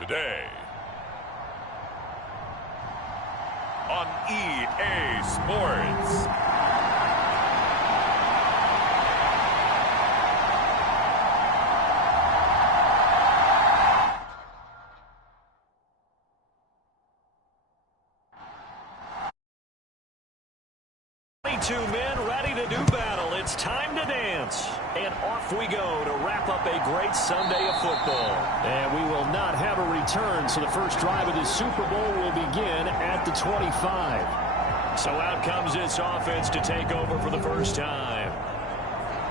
today on EA Sports. Two men ready to do battle. It's time to dance. And off we go to wrap up a great Sunday of football. And we will not have a return, so the first drive of the Super Bowl will begin at the 25. So out comes this offense to take over for the first time.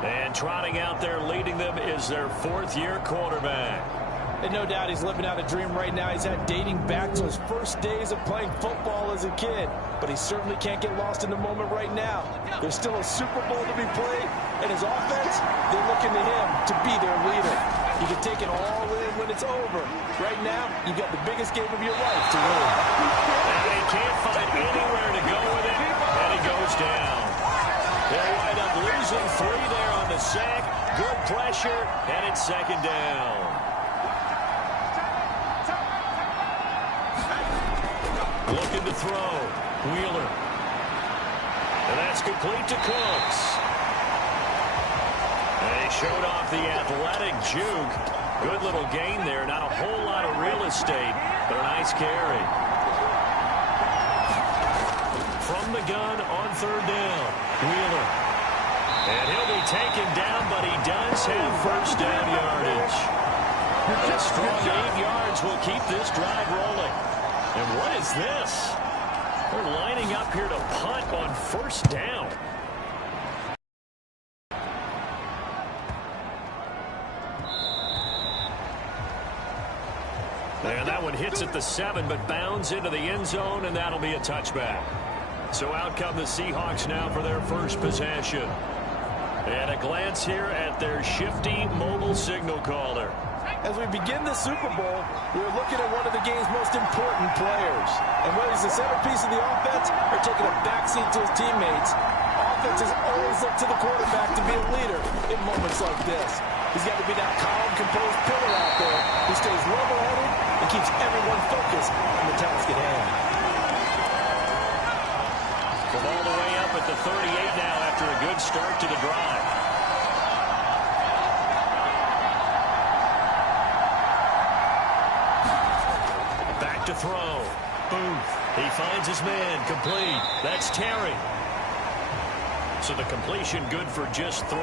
And trotting out there leading them is their fourth-year quarterback. And no doubt he's living out a dream right now. He's had dating back to his first days of playing football as a kid. But he certainly can't get lost in the moment right now. There's still a Super Bowl to be played. And his offense, they're looking to him to be their leader. You can take it all in when it's over. Right now, you've got the biggest game of your life to win. And he can't find anywhere to go with it. And he goes down. They'll wind up losing three there on the sack. Good pressure. And it's second down. Looking to throw. Wheeler. And that's complete to Cooks. And he showed off the athletic juke. Good little gain there. Not a whole lot of real estate, but a nice carry. From the gun on third down. Wheeler. And he'll be taken down, but he does have first down yardage. A strong 8 yards will keep this drive rolling. And what is this? They're lining up here to punt on first down. And that one hits at the 7, but bounds into the end zone, and that'll be a touchback. So out come the Seahawks now for their first possession. And a glance here at their shifty mobile signal caller. As we begin the Super Bowl, we're looking at one of the game's most important players. And whether he's the centerpiece of the offense or taking a backseat to his teammates, offenses always look to the quarterback to be a leader in moments like this. He's got to be that calm, composed pillar out there who stays level-headed and keeps everyone focused on the task at hand. From all the way up at the 38 now after a good start to the drive. To throw. Booth. He finds his man. Complete. That's Terry. So the completion good for just 3.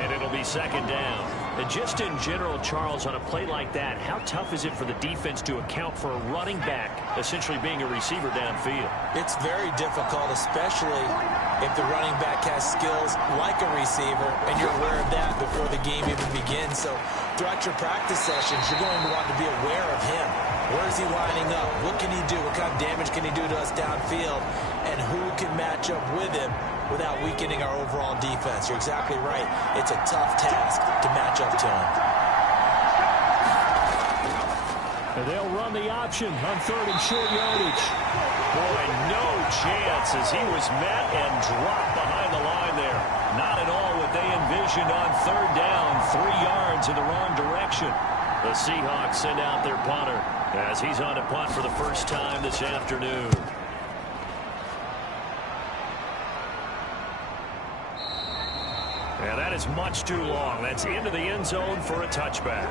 And it'll be second down. And just in general, Charles, on a play like that, how tough is it for the defense to account for a running back essentially being a receiver downfield? It's very difficult, especially if the running back has skills like a receiver, and you're aware of that before the game even begins. So throughout your practice sessions, you're going to want to be aware of him. Where is he lining up? What can he do? What kind of damage can he do to us downfield? And who can match up with him without weakening our overall defense? You're exactly right. It's a tough task to match up to him. And they'll run the option on third and short yardage. Boy, no chance as he was met and dropped behind the line there. Not at all what they envisioned on third down. 3 yards in the wrong direction. The Seahawks send out their punter as he's on to punt for the first time this afternoon. And that is much too long. That's into the end zone for a touchback.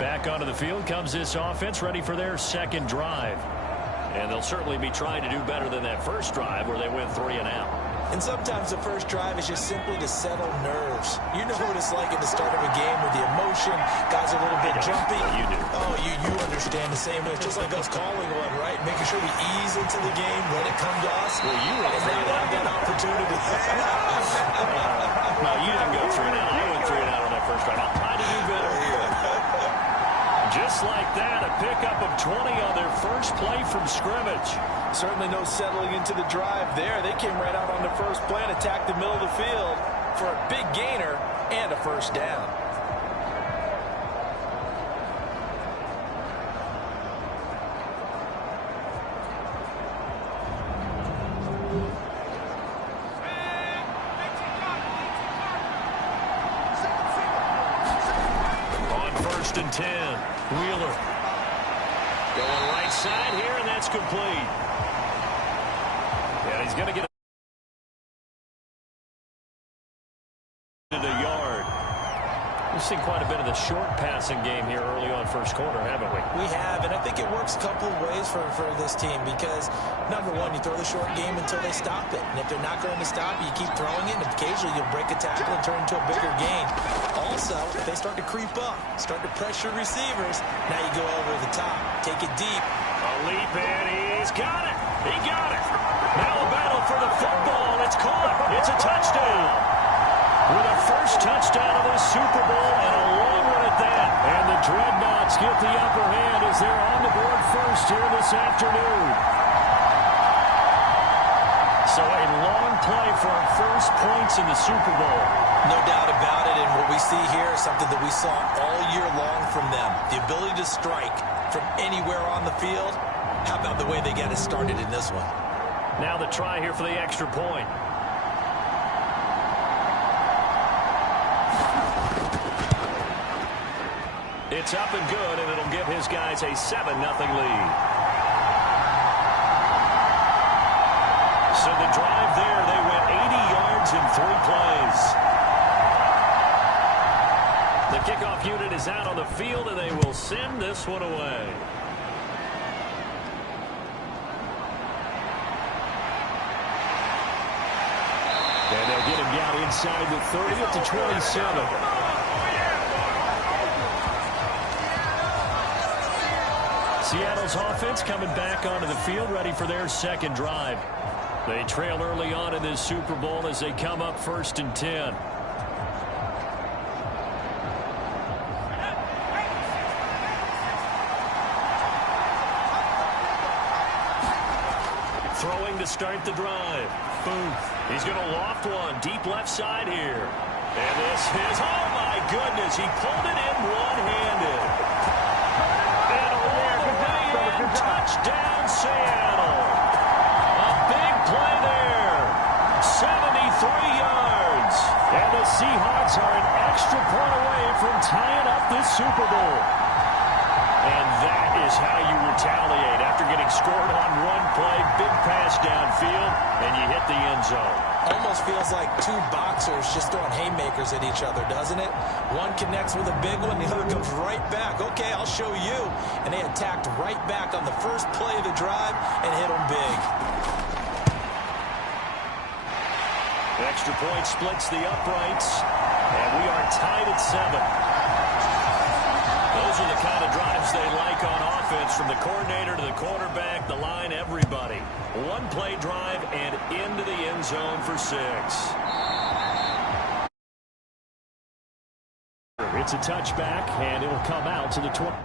Back onto the field comes this offense, ready for their second drive. And they'll certainly be trying to do better than that first drive where they went 3 and out. And sometimes the first drive is just simply to settle nerves. You know what it's like at the start of a game with the emotion. Guys are a little bit jumpy. You do. Oh, you understand the same way. It's just like us calling one, right? Making sure we ease into the game, let it come to us. Well, you went 3 and out. That opportunity. No, you didn't go 3 and out. I went 3 and out on that first drive. I'll try to do better here. Just like that, a pickup of 20 on their first play from scrimmage. Certainly no settling into the drive there. They came right out on the first play and attacked the middle of the field for a big gainer and a first down. first and 10. Wheeler going right side here, and that's complete. Yeah, he's going to get a yard. We've seen quite a bit of the short passing game here early on first quarter, haven't we? We have, and I think it works a couple of ways for this team because, number one, you throw the short game until they stop it. And if they're not going to stop you, keep throwing it, and occasionally you'll break a tackle and turn into a bigger gain. Also, if they start to creep up, start to pressure receivers, now you go over the top, take it deep. A leap in, he's got it! He got it! Now a battle for the football, it's caught! It's a touchdown! With a first touchdown of the Super Bowl and a long one at that. And the Dreadnoughts get the upper hand as they're on the board first here this afternoon. So a long play for our first points in the Super Bowl. No doubt about it, and what we see here is something that we saw all year long from them. The ability to strike from anywhere on the field. How about the way they get it started in this one? Now the try here for the extra point. It's up and good, and it'll give his guys a 7-0 lead. So the drive there, they went 80 yards in 3 plays. The kickoff unit is out on the field, and they will send this one away. And they'll get him down inside the 30 up to 27. Seattle's offense coming back onto the field, ready for their second drive. They trail early on in this Super Bowl as they come up first and 10. Throwing to start the drive. Boom. He's going to loft one deep left side here. And this is, oh my goodness, he pulled it in one-handed. Touchdown, Seattle. A big play there. 73 yards. And the Seahawks are an extra point away from tying up this Super Bowl. And that is how you retaliate after getting scored on one play, big pass downfield, and you hit the end zone. Almost feels like two boxers just throwing haymakers at each other, doesn't it? One connects with a big one, the other comes right back. Okay, I'll show you. And they attacked right back on the first play of the drive and hit them big. The extra point splits the uprights, and we are tied at 7. Those are the kind of drives they like on offense, from the coordinator to the quarterback, the line, everybody. One play drive and into the end zone for 6. It's a touchback, and it'll come out to the 20.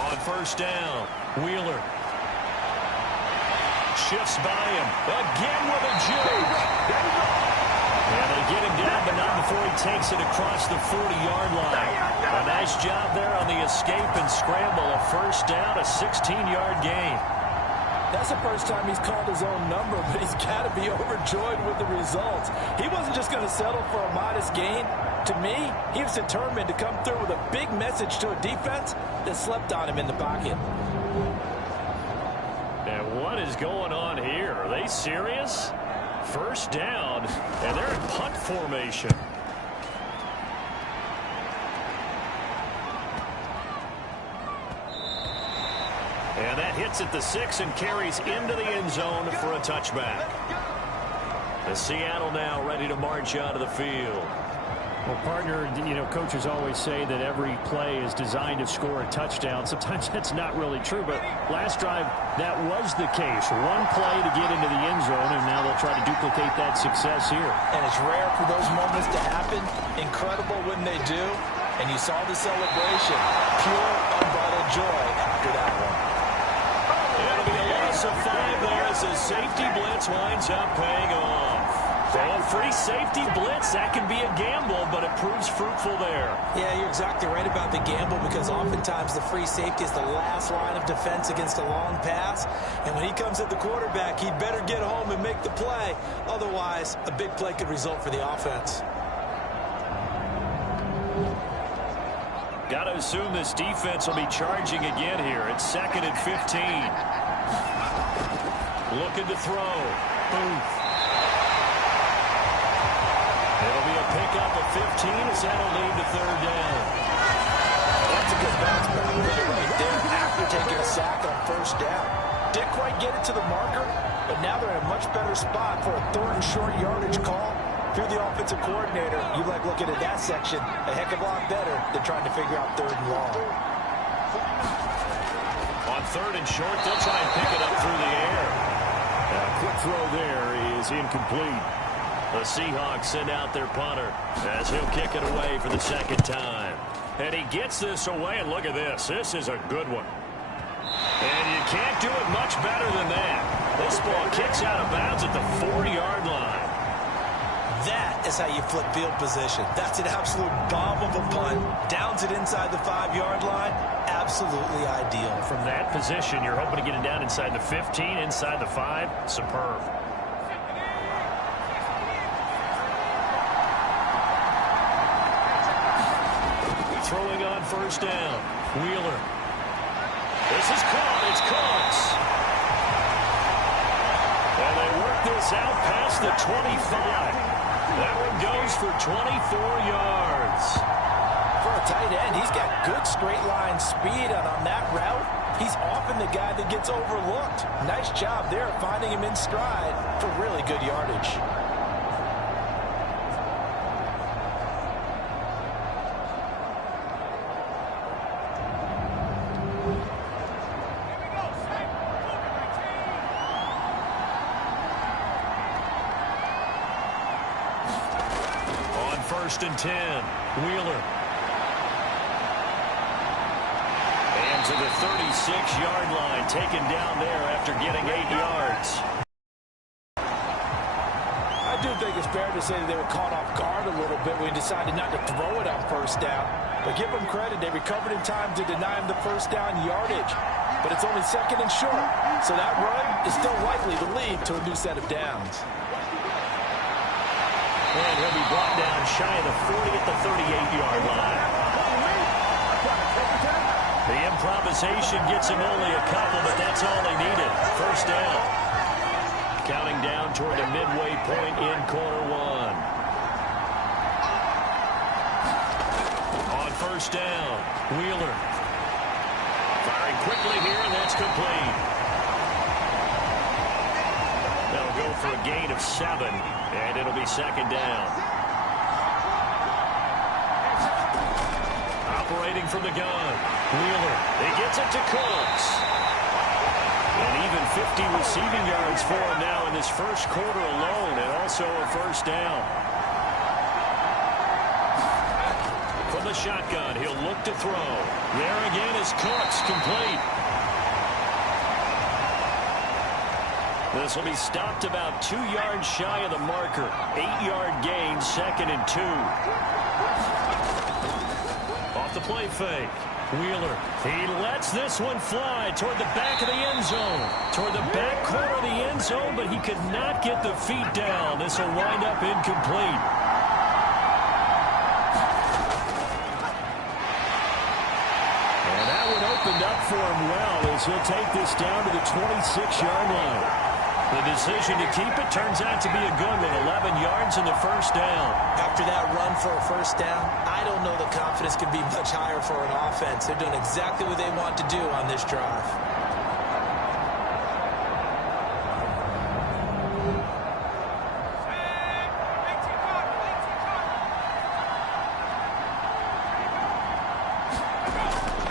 On first down, Wheeler shifts by him. Again with a juke. And they get him down, but not before he takes it across the 40-yard line. A nice job there on the escape and scramble. A first down, a 16-yard gain. That's the first time he's called his own number, but he's got to be overjoyed with the results. He wasn't just going to settle for a modest gain. To me, he was determined to come through with a big message to a defense that slept on him in the pocket. And what is going on here? Are they serious? First down, and they're in punt formation. And that hits at the 6 and carries into the end zone for a touchback. The Seattle now ready to march out of the field. Well, partner, you know, coaches always say that every play is designed to score a touchdown. Sometimes that's not really true, but last drive, that was the case. One play to get into the end zone, and now they'll try to duplicate that success here. And it's rare for those moments to happen. Incredible when they do. And you saw the celebration. Pure, unbridled joy after that one. It'll be a loss of 5 there as the safety blitz winds up paying off. Well, a free safety blitz, that can be a gamble, but it proves fruitful there. Yeah, you're exactly right about the gamble because oftentimes the free safety is the last line of defense against a long pass. And when he comes at the quarterback, he'd better get home and make the play. Otherwise, a big play could result for the offense. Got to assume this defense will be charging again here. It's 2nd and 15. Looking to throw. Booth. It'll be a pickup of 15 as that'll lead to 3rd down. That's a good bounce back right there after taking a sack on 1st down. Didn't quite get it to the marker, but now they're in a much better spot for a 3rd and short yardage call. If you're the offensive coordinator, you like looking at that section a heck of a lot better than trying to figure out 3rd and long. On 3rd and short, they'll try and pick it up through the air. A quick throw there is incomplete. The Seahawks send out their punter as he'll kick it away for the 2nd time. And he gets this away, and look at this. This is a good one. And you can't do it much better than that. This ball kicks out of bounds at the 40-yard line. That is how you flip field position. That's an absolute bomb of a punt. Downs it inside the 5-yard line. Absolutely ideal. From that position, you're hoping to get it down inside the 15, inside the 5. Superb. Throwing on 1st down. Wheeler. This is caught. It's Cooks. And they work this out past the 25. That one goes for 24 yards. For a tight end, he's got good straight line speed, and on that route, he's often the guy that gets overlooked. Nice job there finding him in stride for really good yardage. On 1st and 10, Wheeler. And to the 36-yard line, taken down there after getting 8 yards. I do think it's fair to say that they were caught off guard a little bit when he decided not to throw it on 1st down. But give them credit, they recovered in time to deny him the 1st down yardage. But it's only 2nd and short, so that run is still likely to lead to a new set of downs. And he'll be brought down shy of the 40 at the 38-yard line. The improvisation gets him only a couple, but that's all they needed. 1st down. Counting down toward the midway point in quarter 1. On 1st down, Wheeler. Firing quickly here, and that's complete. That'll go for a gain of 7, and it'll be 2nd down. Operating from the gun, Wheeler. He gets it to Cooks. And even 50 receiving yards for him now in this 1st quarter alone, and also a 1st down. From the shotgun, he'll look to throw. There again is Cooks, complete. This will be stopped about 2 yards shy of the marker. 8-yard gain, 2nd and 2. Off the play fake. Wheeler, he lets this one fly toward the back of the end zone. Toward the back corner of the end zone, but he could not get the feet down. This will wind up incomplete. And that one opened up for him well as he'll take this down to the 26-yard line. The decision to keep it turns out to be a good one. 11 yards in the 1st down. After that run for a 1st down, I don't know the confidence can be much higher for an offense. They're doing exactly what they want to do on this drive.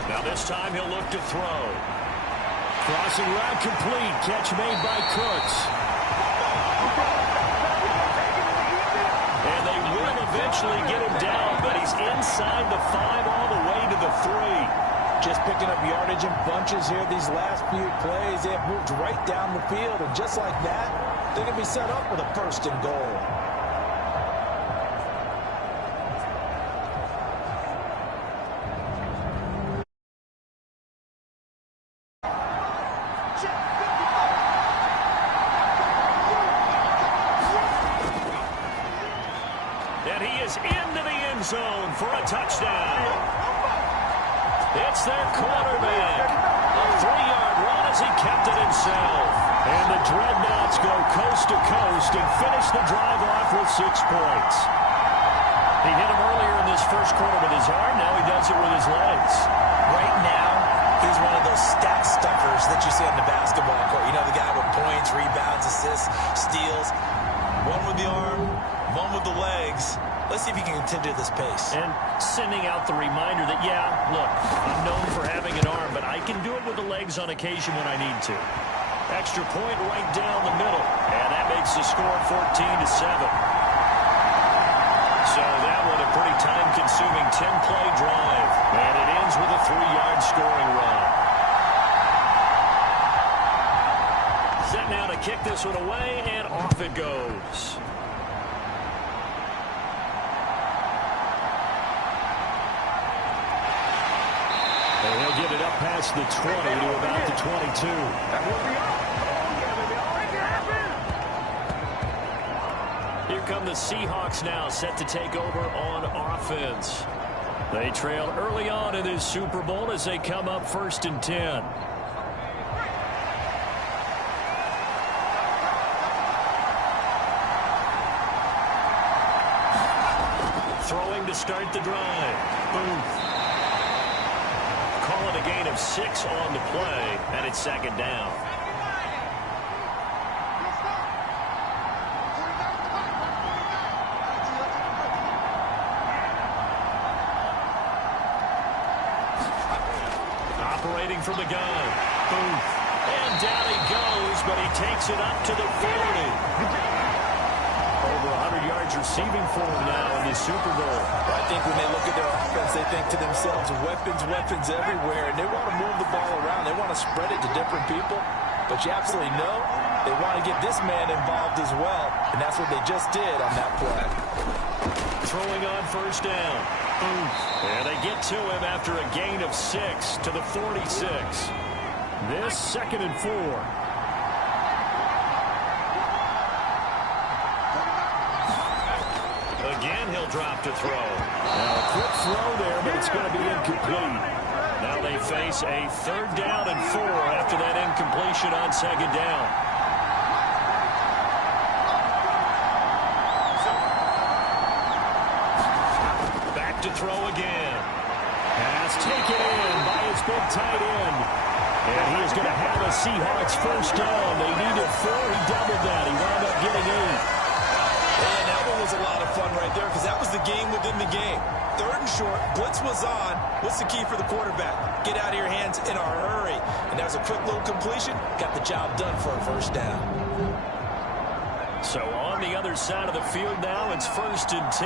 Now this time he'll look to throw. Crossing route complete. Catch made by Cooks. And they will eventually get him down, but he's inside the 5 all the way to the 3. Just picking up yardage in bunches here these last few plays. They have moved right down the field, and just like that, they're going to be set up with a 1st and goal. is into the end zone for a touchdown. It's their quarterback. A 3-yard run as he kept it himself. And the Dreadnoughts go coast to coast and finish the drive off with 6 points. He hit him earlier in this first quarter with his arm. Now he does it with his legs. Right now, he's one of those stat stuffers that you see on the basketball court. You know, the guy with points, rebounds, assists, steals. One with the arm, one with the legs. Let's see if he can continue this pace. And sending out the reminder that, yeah, look, I'm known for having an arm, but I can do it with the legs on occasion when I need to. Extra point right down the middle. And that makes the score 14-7. So that one a pretty time-consuming 10-play drive. And it ends with a 3-yard scoring run. Set now to kick this one away, and off it goes. And he'll get it up past the 20 to about the 22. Here come the Seahawks now, set to take over on offense. They trail early on in this Super Bowl as they come up 1st and 10. Throwing to start the drive. Boom. Call it a gain of 6 on the play, and it's 2nd down. Operating from the gun. Boom. And down he goes, but he takes it up to the 40. Over 100 yards receiving for him now in the Super Bowl. I think when they look at their offense, they think to themselves, weapons everywhere, and they want to move the ball around. They want to spread it to different people, but you absolutely know they want to get this man involved as well, and that's what they just did on that play. Throwing on 1st down. Boom. And they get to him after a gain of 6 to the 46. This 2nd and 4. Again, he'll drop to throw. Now, a quick throw there, but it's going to be incomplete. Now they face a 3rd down and 4 after that incompletion on 2nd down. Back to throw again. Pass taken in by his big tight end. And he is going to have a Seahawks 1st down. They needed 4. He doubled that. He wound up getting 8. And that one was a lot of fun right there because that was the game within the game. 3rd and short, blitz was on. What's the key for the quarterback? Get out of your hands in a hurry. And that was a quick little completion. Got the job done for a 1st down. So on the other side of the field now, it's 1st and 10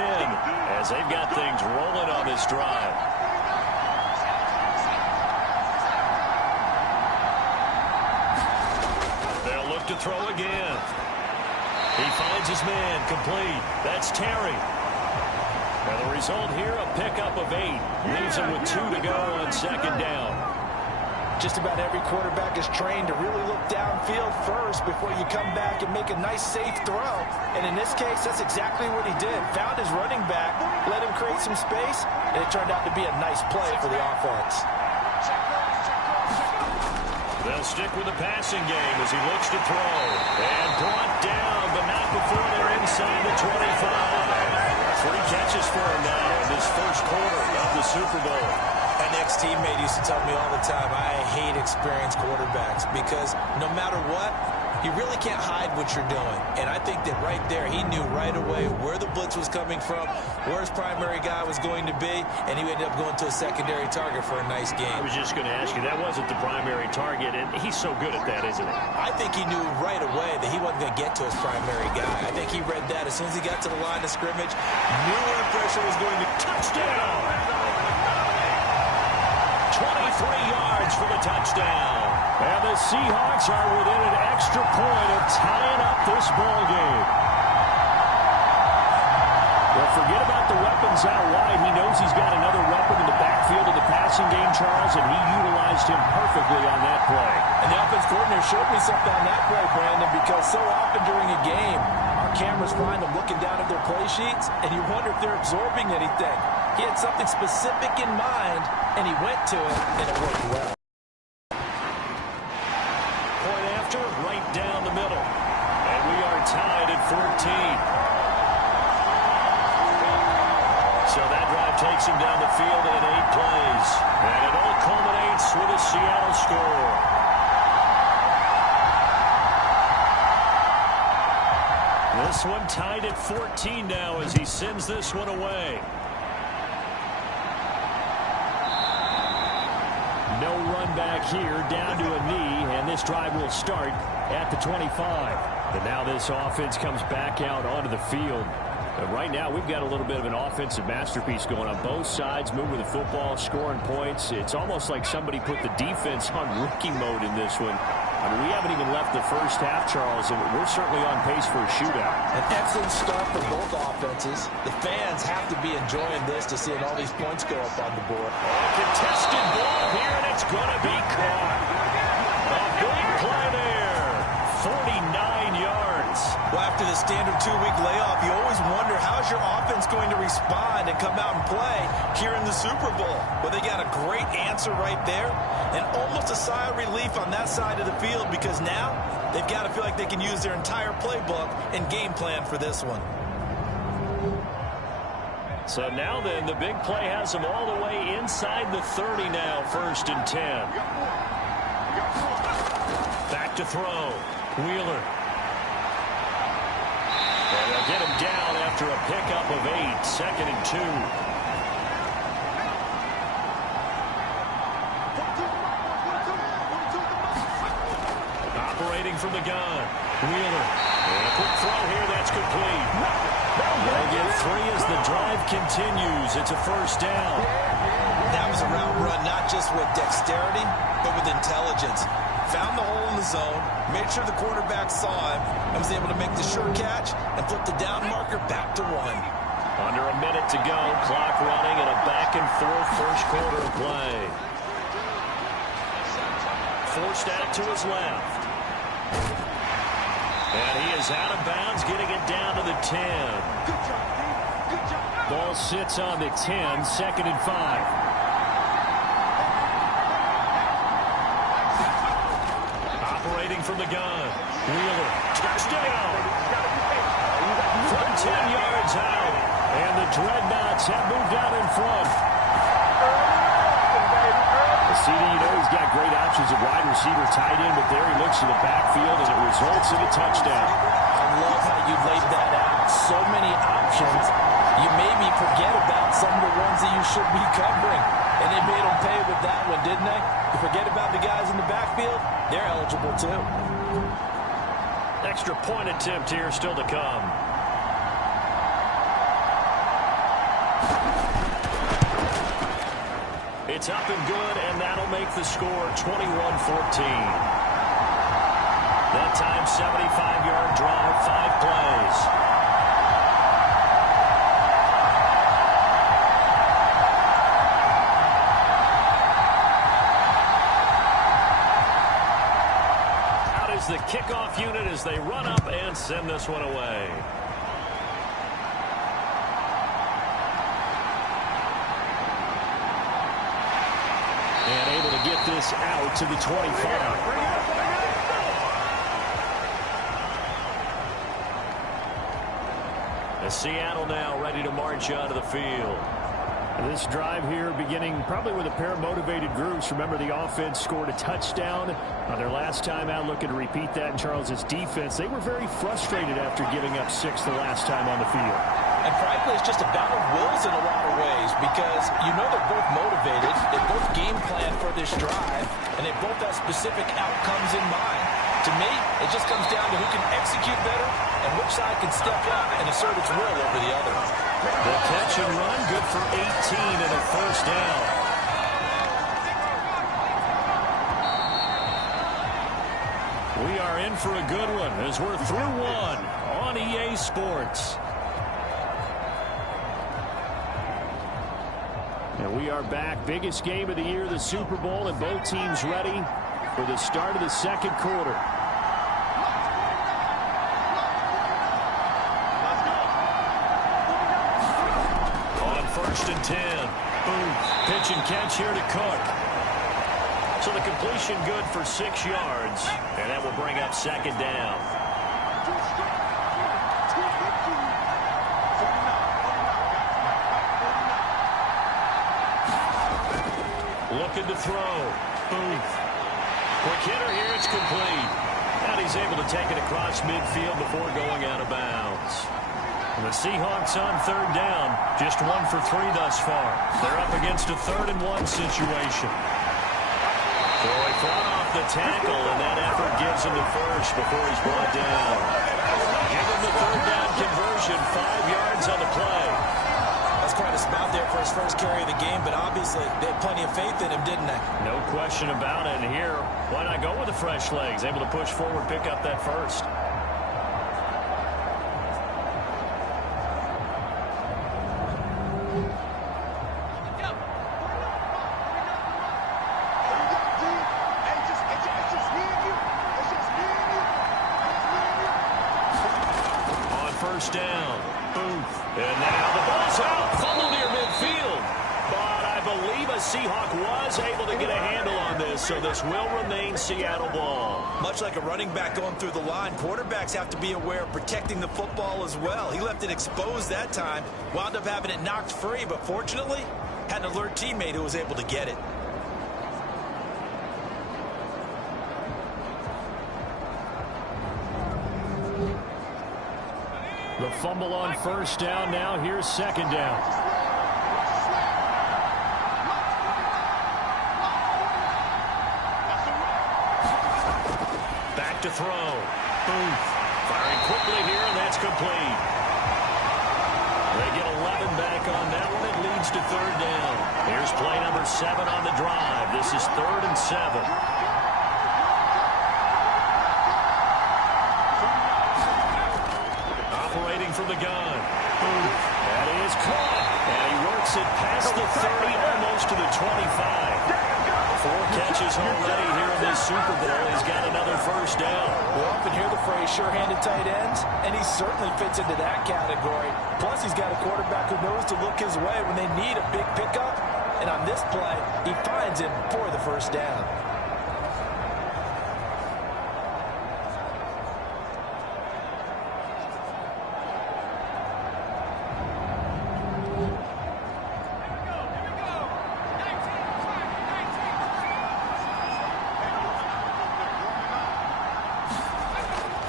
as they've got things rolling on this drive. They'll look to throw again. He finds his man, complete. That's Terry. And the result here, a pickup of 8. Leaves him with 2 to go on 2nd down. Just about every quarterback is trained to really look downfield first before you come back and make a nice, safe throw. And in this case, that's exactly what he did. Found his running back, let him create some space, and it turned out to be a nice play for the offense. They'll stick with the passing game as he looks to throw. And brought down, but not before they're inside the 25. 3 catches for him now in this first quarter of the Super Bowl. An ex-teammate used to tell me all the time, I hate experienced quarterbacks because no matter what, you really can't hide what you're doing. And I think that right there, he knew right away where the blitz was coming from, where his primary guy was going to be, and he ended up going to a secondary target for a nice game. I was just going to ask you, that wasn't the primary target, and he's so good at that, isn't he? I think he knew right away that he wasn't going to get to his primary guy. I think he read that as soon as he got to the line of scrimmage, knew where the pressure was going to. Touchdown! 23 yards for the touchdown. And the Seahawks are within an extra point of tying up this ball game. Well, forget about the weapons out wide. He knows he's got another weapon in the backfield of the passing game, Charles, and he utilized him perfectly on that play. And the offense coordinator showed me something on that play, Brandon, because so often during a game, our cameras find them looking down at their play sheets, and you wonder if they're absorbing anything. He had something specific in mind, and he went to it, and it worked well. Point after, right down the middle. And we are tied at 14. So that drive takes him down the field in 8 plays. And it all culminates with a Seattle score. This one tied at 14 now as he sends this one away. No run back here, down to a knee, and this drive will start at the 25. And now this offense comes back out onto the field. But right now, we've got a little bit of an offensive masterpiece going on. Both sides moving the football, scoring points. It's almost like somebody put the defense on rookie mode in this one. I mean, we haven't even left the first half, Charles, and we're certainly on pace for a shootout. An excellent start for both offenses. The fans have to be enjoying this to seeing all these points go up on the board. Contested ball here, and it's going to be caught. A big play there. 49 yards. Well, after the standard 2-week layoff, you always wonder how's your offense going to respond and come out and play here in the Super Bowl. Well, they got a great answer right there and almost a sigh of relief on that side of the field because now they've got to feel like they can use their entire playbook and game plan for this one. So now then, the big play has them all the way inside the 30 now, 1st and 10. Back to throw. Wheeler. And they'll get him down after a pickup of 8, 2nd and 2. Operating from the gun. Wheeler. And a quick throw here, that's complete. They'll get 3 as the drive continues. It's a 1st down. That was a route run not just with dexterity, but with intelligence. Found the hole in the zone, made sure the quarterback saw him, and was able to make the sure catch and flip the down marker back to 1. Under a minute to go, clock running, and a back-and-forth first quarter of play. Forced out to his left. And he is out of bounds, getting it down to the 10. Ball sits on the 10, 2nd and 5. Operating from the gun. Wheeler. Touchdown. From 10 yards out. And the Dreadnoughts have moved out in front. The CD, you know, he's got great options of wide receiver, tight end, but there he looks to the backfield, and it results in a touchdown. I love how you laid that out. So many options. You maybe forget about some of the ones that you should be covering. And they made them pay with that one, didn't they? You forget about the guys in the backfield, they're eligible too. Extra point attempt here still to come. It's up and good, and that'll make the score 21-14. That time, 75-yard drive, 5 plays. The kickoff unit as they run up and send this one away. And able to get this out to the 25. As Seattle now ready to march onto the field. This drive here beginning probably with a pair of motivated groups. Remember, the offense scored a touchdown on their last time out, looking to repeat that. In Charles's defense, they were very frustrated after giving up 6 the last time on the field. And frankly, it's just a battle of wills in a lot of ways because you know they're both motivated, they both game plan for this drive, and they both have specific outcomes in mind. To me, it just comes down to who can execute better and which side can step up and assert its will over the other. The catch and run, good for 18 and a 1st down. We are in for a good one as we're through one on EA Sports. We are back. Biggest game of the year, the Super Bowl, and both teams ready for the start of the second quarter. On 1st and 10. Boom. Pitch and catch here to Cook. So the completion good for 6 yards, and that will bring up second down. Looking to throw. Booth. Quick hitter here. It's complete. And he's able to take it across midfield before going out of bounds. And the Seahawks on 3rd down. Just 1 for 3 thus far. They're up against a 3rd and 1 situation. Troy fought off the tackle, and that effort gives him the first before he's brought down. Give him the 3rd down conversion. 5 yards on the play. That's quite a spot there for his first carry of the game, but obviously they had plenty of faith in him, didn't they? No question about it. And here, why not go with the fresh legs? Able to push forward, pick up that first. On 1st down, Booth. And now the ball's out. Fumble near midfield. But I believe a Seahawk was able to get a handle on this, so this will remain Seattle ball. Much like a running back going through the line, quarterbacks have to be aware of protecting the football as well. He left it exposed that time, wound up having it knocked free, but fortunately, had an alert teammate who was able to get it. The fumble on 1st down. Now here's 2nd down. Back to throw. Booth. Firing quickly here, and that's complete. They get 11 back on that one. It leads to 3rd down. Here's play number 7 on the drive. This is 3rd and 7. Operating from the gun. Booth. That is caught. And he works it past the 30, almost to the 25. 4 catches already here in this Super Bowl. He's got another 1st down. We often hear the phrase sure-handed tight ends, and he certainly fits into that category. Plus, he's got a quarterback who knows to look his way when they need a big pickup. And on this play, he finds him for the 1st down.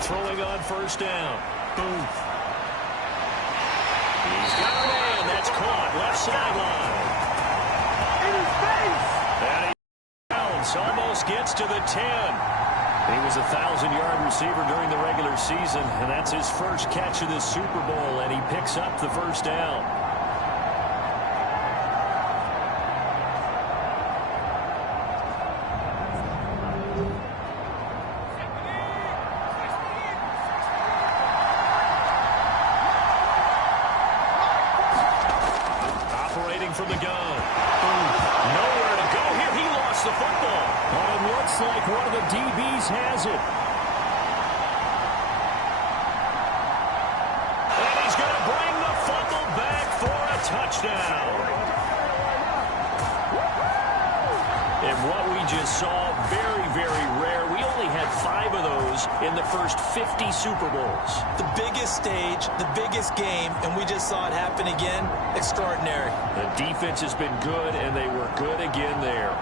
Throwing on 1st down. Booth. He's got a man. That's caught. Left sideline. In his face. And he bounce. Almost gets to the 10. He was a 1,000-yard receiver during the regular season, and that's his first catch of this Super Bowl, and he picks up the 1st down. From the gun. Nowhere to go here. He lost the football. But it looks like one of the DBs has it. And he's going to bring the fumble back for a touchdown. And what we just saw, very, very rare. We only had 5 of those in the first 50 Super Bowls. The biggest stage, the biggest game, and we just saw it happen again. Extraordinary. The defense has been good, and they were good again there.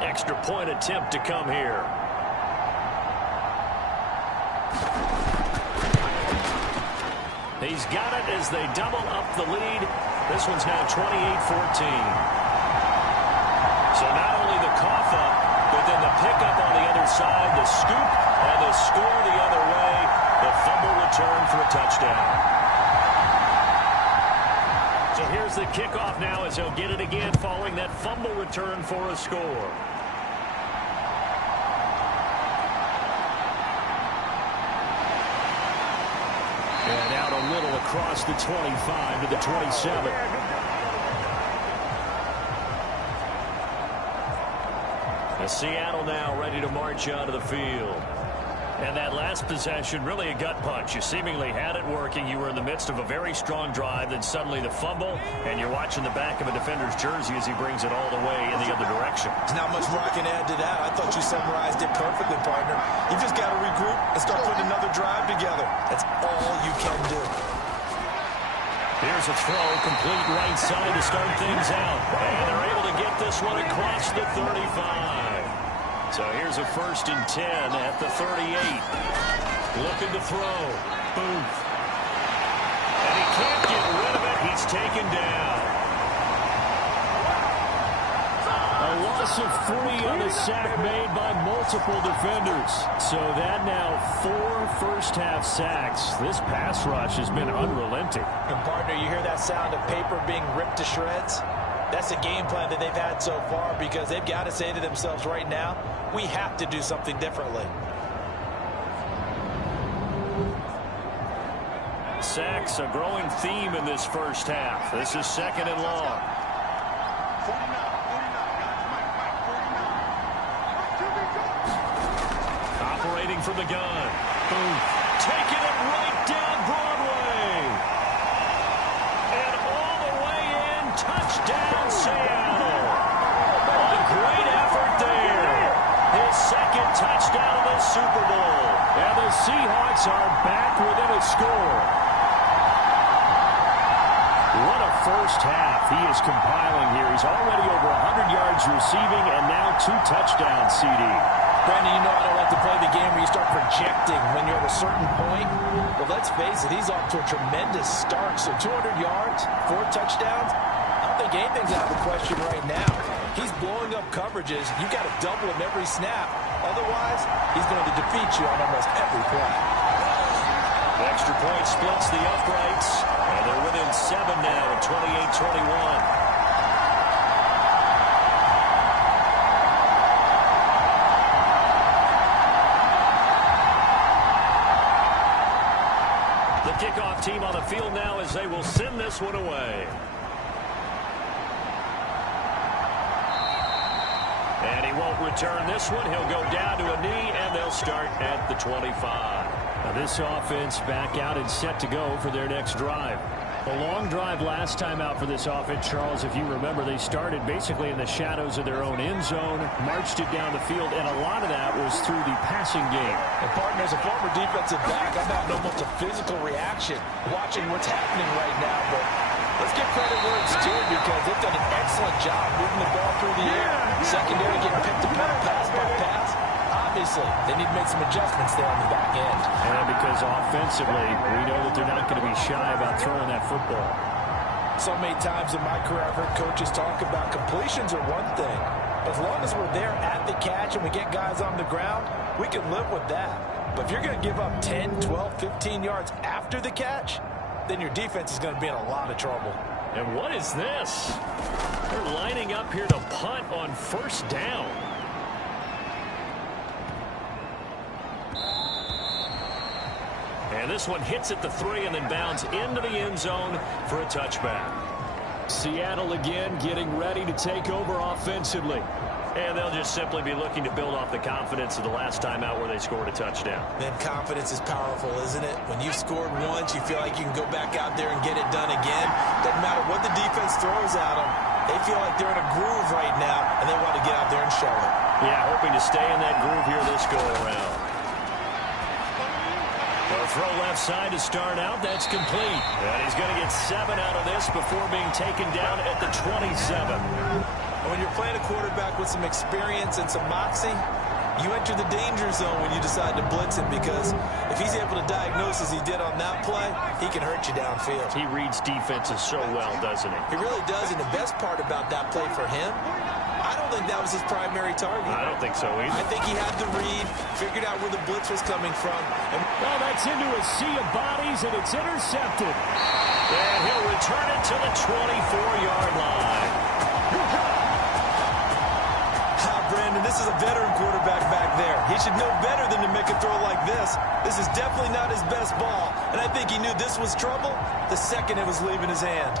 Extra point attempt to come here. He's got it as they double up the lead. This one's now 28-14. So not only the cough up, but then the pickup on the other side, the scoop, and the score the other way. The fumble return for a touchdown. So here's the kickoff now as he'll get it again following that fumble return for a score. middle across the 25 to the 27. Seattle now ready to march onto the field. And that last possession, really a gut punch. You seemingly had it working. You were in the midst of a very strong drive, then suddenly the fumble, and you're watching the back of a defender's jersey as he brings it all the way in the other direction. There's not much more I can add to that. I thought you summarized it perfectly, partner. You just got to regroup and start putting another drive together. That's all you can do. Here's a throw, complete right side to start things out. And they're able to get this one across the 35. So here's a 1st and 10 at the 38. Looking to throw. Booth. And he can't get rid of it. He's taken down. A loss of 3 on the sack made by multiple defenders. So that now 4 first-half sacks. This pass rush has been unrelenting. And partner, you hear that sound of paper being ripped to shreds? That's the game plan that they've had so far, because they've got to say to themselves right now, we have to do something differently. Sacks, a growing theme in this first half. This is 2nd and long. Operating from the gun. Boom. Taking it right down Broadway. And all the way in. Touchdown, Seattle. A great effort there. His 2nd touchdown of the Super Bowl. And the Seahawks are back within a score. What a first half he is compiling here. He's already over 100 yards receiving and now 2 touchdowns, CD. Brandon, you know I don't like to play the game where you start projecting when you're at a certain point. But let's face it, he's off to a tremendous start. So 200 yards, 4 touchdowns. I don't think anything's out of the question right now. He's blowing up coverages. You've got to double him every snap. Otherwise, he's going to defeat you on almost every play. Extra point splits the uprights. And they're within 7 now at 28-21. Kickoff team on the field now as they will send this one away. And he won't return this one. He'll go down to a knee, and they'll start at the 25. Now this offense back out and set to go for their next drive. A long drive last time out for this offense, Charles. If you remember, they started basically in the shadows of their own end zone, marched it down the field, and a lot of that was through the passing game. And partner, as a former defensive back, I'm having almost a physical reaction watching what's happening right now. But let's give credit where it's due, because they've done an excellent job moving the ball through the air. Secondary getting picked apart pass by pass. Obviously, they need to make some adjustments there on the back end. And because offensively, we know that they're not going to be shy about throwing that football. So many times in my career, I've heard coaches talk about completions are one thing. As long as we're there at the catch and we get guys on the ground, we can live with that. But if you're going to give up 10, 12, 15 yards after the catch, then your defense is going to be in a lot of trouble. And what is this? They're lining up here to punt on 1st down. And this one hits at the 3 and then bounds into the end zone for a touchback. Seattle again getting ready to take over offensively. And they'll just simply be looking to build off the confidence of the last time out where they scored a touchdown. Man, confidence is powerful, isn't it? When you've scored once, you feel like you can go back out there and get it done again. Doesn't matter what the defense throws at them. They feel like they're in a groove right now, and they want to get out there and show it. Yeah, hoping to stay in that groove here this go-around. Throw left side to start out. That's complete. And he's going to get 7 out of this before being taken down at the 27. When you're playing a quarterback with some experience and some moxie, you enter the danger zone when you decide to blitz him, because if he's able to diagnose as he did on that play, he can hurt you downfield. He reads defenses so well, doesn't he? He really does, and the best part about that play for him, I don't think that was his primary target. I don't think so either. I think he had the read, figured out where the blitz was coming from. And well, that's into a sea of bodies, and it's intercepted. And he'll return it to the 24-yard line. Brandon, this is a veteran quarterback back there. He should know better than to make a throw like this. This is definitely not his best ball, and I think he knew this was trouble the second it was leaving his hand.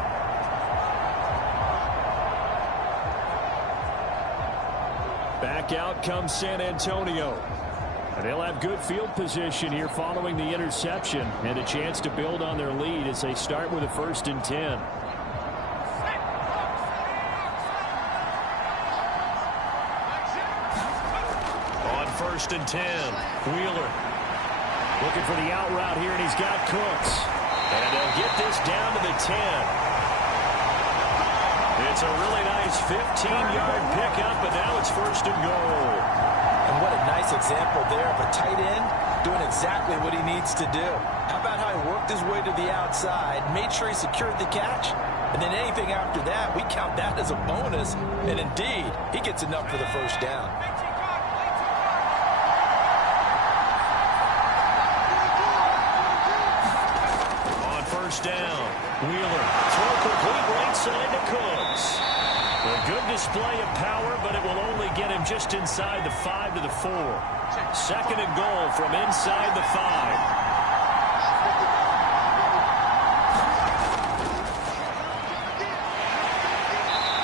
Back out comes San Antonio. And they'll have good field position here following the interception and a chance to build on their lead as they start with a 1st and 10. On 1st and 10, Wheeler looking for the out route here, and he's got Cooks. And they'll get this down to the 10. It's a really nice 15-yard pickup, but now it's 1st and goal. And what a nice example there of a tight end doing exactly what he needs to do. How about how he worked his way to the outside, made sure he secured the catch, and then anything after that, we count that as a bonus. And indeed, he gets enough for the 1st down. On 1st down, Wheeler throw complete right side to Cooks. A good display of power, but it will only get him just inside the 5 to the 4. 2nd and goal from inside the 5.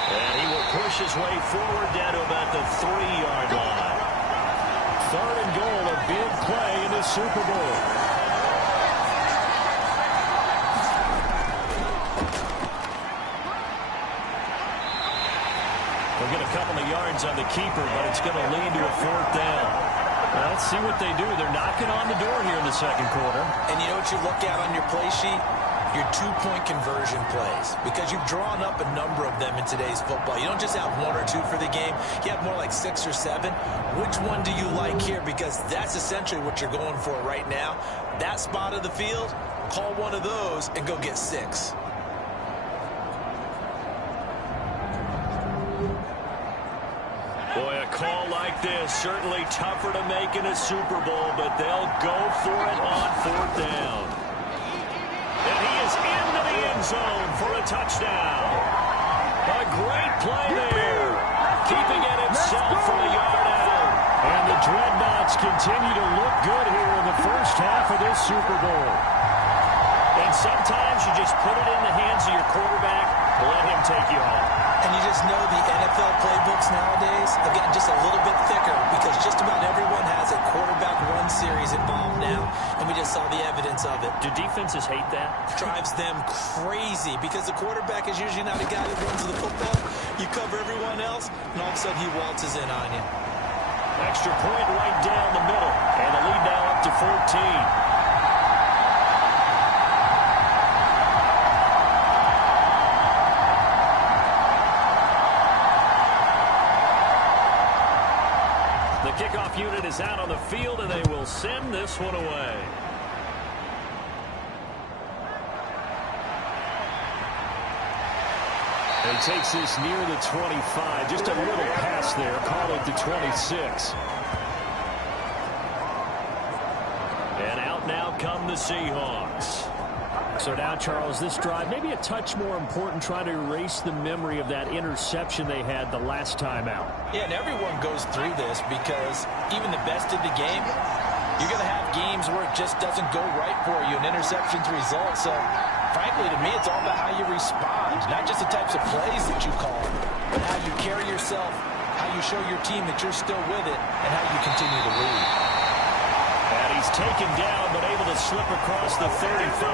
And he will push his way forward down to about the 3-yard line. 3rd and goal, a big play in the Super Bowl. They'll get a couple of yards on the keeper, but it's going to lead to a 4th down. Well, let's see what they do. They're knocking on the door here in the 2nd quarter. And you know what you look at on your play sheet? Your 2-point conversion plays. Because you've drawn up a number of them in today's football. You don't just have 1 or 2 for the game. You have more like 6 or 7. Which one do you like here? Because that's essentially what you're going for right now. That spot of the field, call one of those and go get 6. Boy, a call like this, certainly tougher to make in a Super Bowl, but they'll go for it on 4th down. And he is into the end zone for a touchdown. A great play there, keeping it himself from a yard out. And the Dreadnoughts continue to look good here in the 1st half of this Super Bowl. And sometimes you just put it in the hands of your quarterback, let him take you home. And you just know the NFL playbooks nowadays have gotten just a little bit thicker because just about everyone has a quarterback run series involved now, and we just saw the evidence of it. Do defenses hate that? Drives them crazy because the quarterback is usually not a guy that runs the football. You cover everyone else, and all of a sudden he waltzes in on you. Extra point right down the middle, and the lead now up to 14. Kickoff unit is out on the field, and they will send this one away. And he takes this near the 25. Just a little pass there. Call it the 26. And out now come the Seahawks. So now, Charles, this drive maybe a touch more important, trying to erase the memory of that interception they had the last time out. Yeah, and everyone goes through this because even the best in the game, you're going to have games where it just doesn't go right for you, and interceptions result. So, frankly, to me, it's all about how you respond, not just the types of plays that you call, but how you carry yourself, how you show your team that you're still with it, and how you continue to lead. And he's taken down, but able to slip across the 35.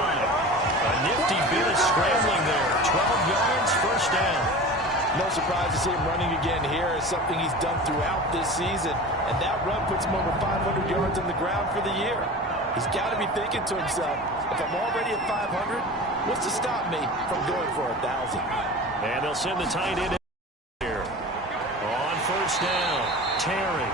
A nifty bit of scrambling there. 12 yards, 1st down. No surprise to see him running again here. It's something he's done throughout this season. And that run puts him over 500 yards on the ground for the year. He's got to be thinking to himself, if I'm already at 500, what's to stop me from going for 1,000? And they'll send the tight end in here. On 1st down, Terry.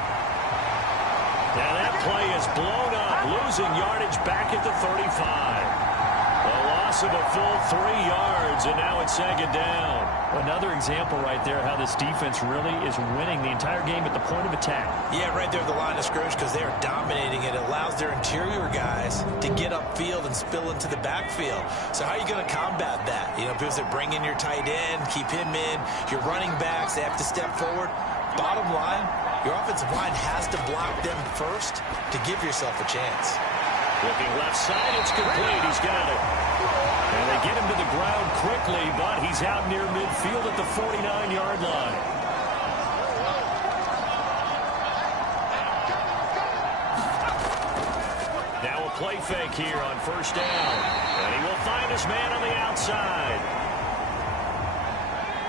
Now that play is blown up, losing yardage back at the 35. A loss of a full 3 yards, and now it's 2nd down. Another example right there how this defense really is winning the entire game at the point of attack. Yeah, right there at the line of scrimmage because they are dominating it. It allows their interior guys to get upfield and spill into the backfield. So how are you going to combat that? You know, because they bring in your tight end, keep him in. Your running backs, they have to step forward. Bottom line, your offensive line has to block them first to give yourself a chance. Looking left side, it's complete. He's got it. And they get him to the ground quickly, but he's out near midfield at the 49-yard line. Now a play fake here on first down. And he will find his man on the outside.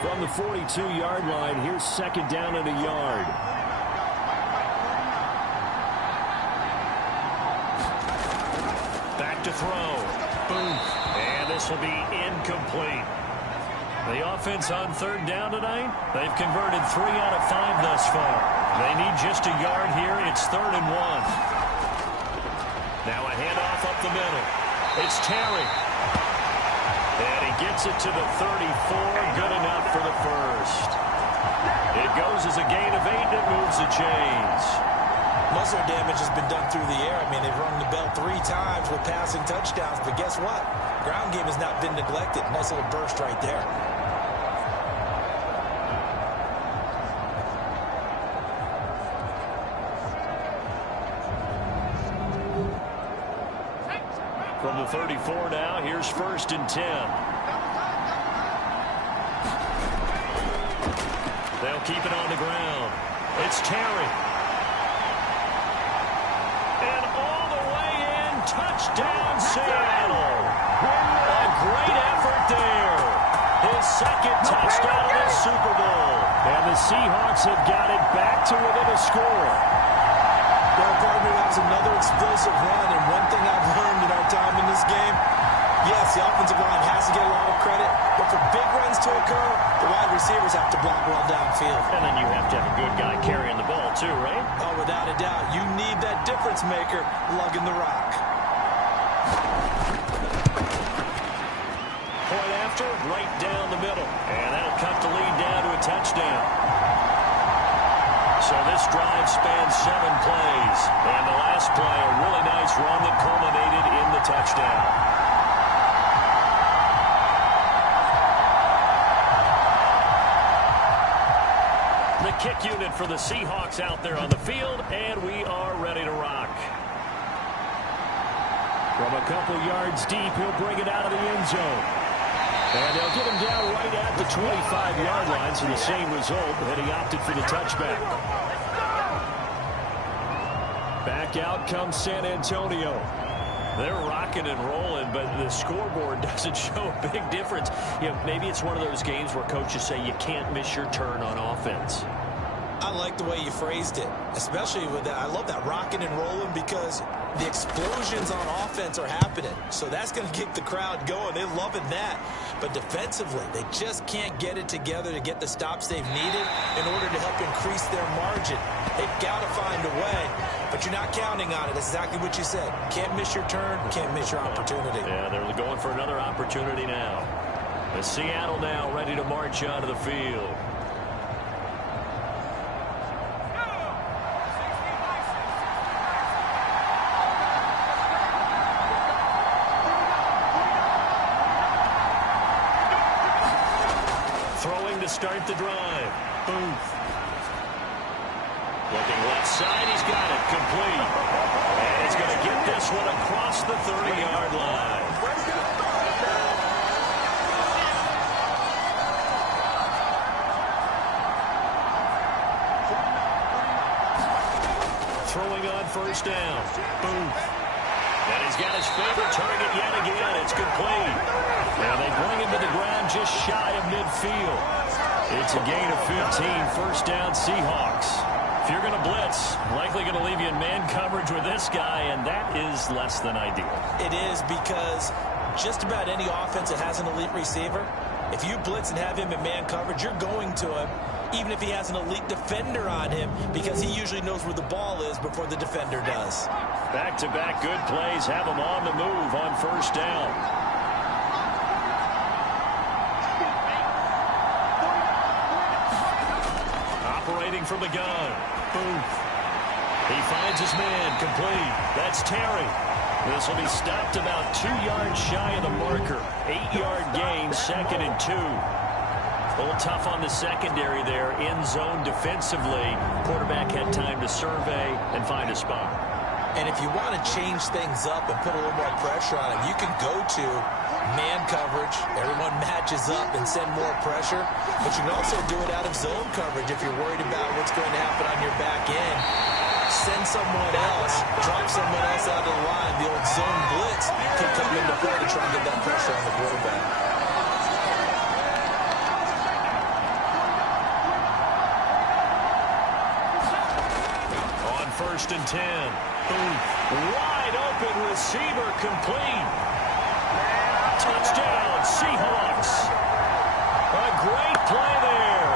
From the 42-yard line, here's second down and a yard. Back to throw. Boom. And this will be incomplete. The offense on third down tonight, they've converted 3 out of 5 thus far. They need just a yard here. It's 3rd and 1. Now a handoff up the middle. It's Terry. And he gets it to the 34. Good enough for the first. It goes as a gain of 8, and it moves the chains. Most of their damage has been done through the air. I mean, they've rung the bell 3 times with passing touchdowns, but guess what? Ground game has not been neglected. Nice little burst right there. From the 34 now, here's 1st and 10. They'll keep it on the ground. It's Terry. And all the way in, touchdown Seattle. A great effort there. His second touchdown of the Super Bowl. And the Seahawks have got it back to within a score. Well, partner, that was another explosive run, and one thing I've learned in our time in this game, yes, the offensive line has to get a lot of credit, but for big runs to occur, the wide receivers have to block well downfield. And then you have to have a good guy carrying the ball too, right? Oh, without a doubt. You need that difference maker lugging the rock. Point after, right down the middle. And that'll cut the lead down to a touchdown. So this drive spans 7 plays. And the last play, a really nice run that culminated in the touchdown. The kick unit for the Seahawks out there on the field, and we are ready to rock. From a couple yards deep, he'll bring it out of the end zone. And they'll get him down right at the 25-yard line, so the same result, but he opted for the touchback. Back out comes San Antonio. They're rocking and rolling, but the scoreboard doesn't show a big difference. You know, maybe it's one of those games where coaches say you can't miss your turn on offense. I like the way you phrased it, especially with that. I love that rocking and rolling because the explosions on offense are happening. So that's going to get the crowd going. They're loving that. But defensively, they just can't get it together to get the stops they've needed in order to help increase their margin. They've got to find a way, but you're not counting on it. That's exactly what you said. Can't miss your turn, can't miss your opportunity. Yeah, they're going for another opportunity now. As Seattle now ready to march onto the field. Throwing to start the drive. Booth. Looking left side, he's got it complete. And he's going to get this one across the 30-yard line. Throwing on first down. Booth. And he's got his favorite target yet again. It's complete. And they bring him to the ground just shy of midfield. It's a gain of 15. First down, Seahawks. If you're going to blitz, likely going to leave you in man coverage with this guy, and that is less than ideal. It is because just about any offense that has an elite receiver, if you blitz and have him in man coverage, you're going to him, even if he has an elite defender on him, because he usually knows where the ball is before the defender does. Back-to-back good plays have him on the move on first down. Operating from the gun. Booth. He finds his man complete. That's Terry. This will be stopped about 2 yards shy of the marker. 8-yard gain, 2nd and 2. A little tough on the secondary there. In zone defensively. Quarterback had time to survey and find a spot. And if you want to change things up and put a little more pressure on him, you can go to man coverage. Everyone matches up and send more pressure. But you can also do it out of zone coverage if you're worried about what's going to happen on your back end. Send someone else, drop someone else out of the line. The old zone blitz could come into play to try and get that pressure on the quarterback. On 1st and 10. Wide open receiver complete. Touchdown, Seahawks. A great play there.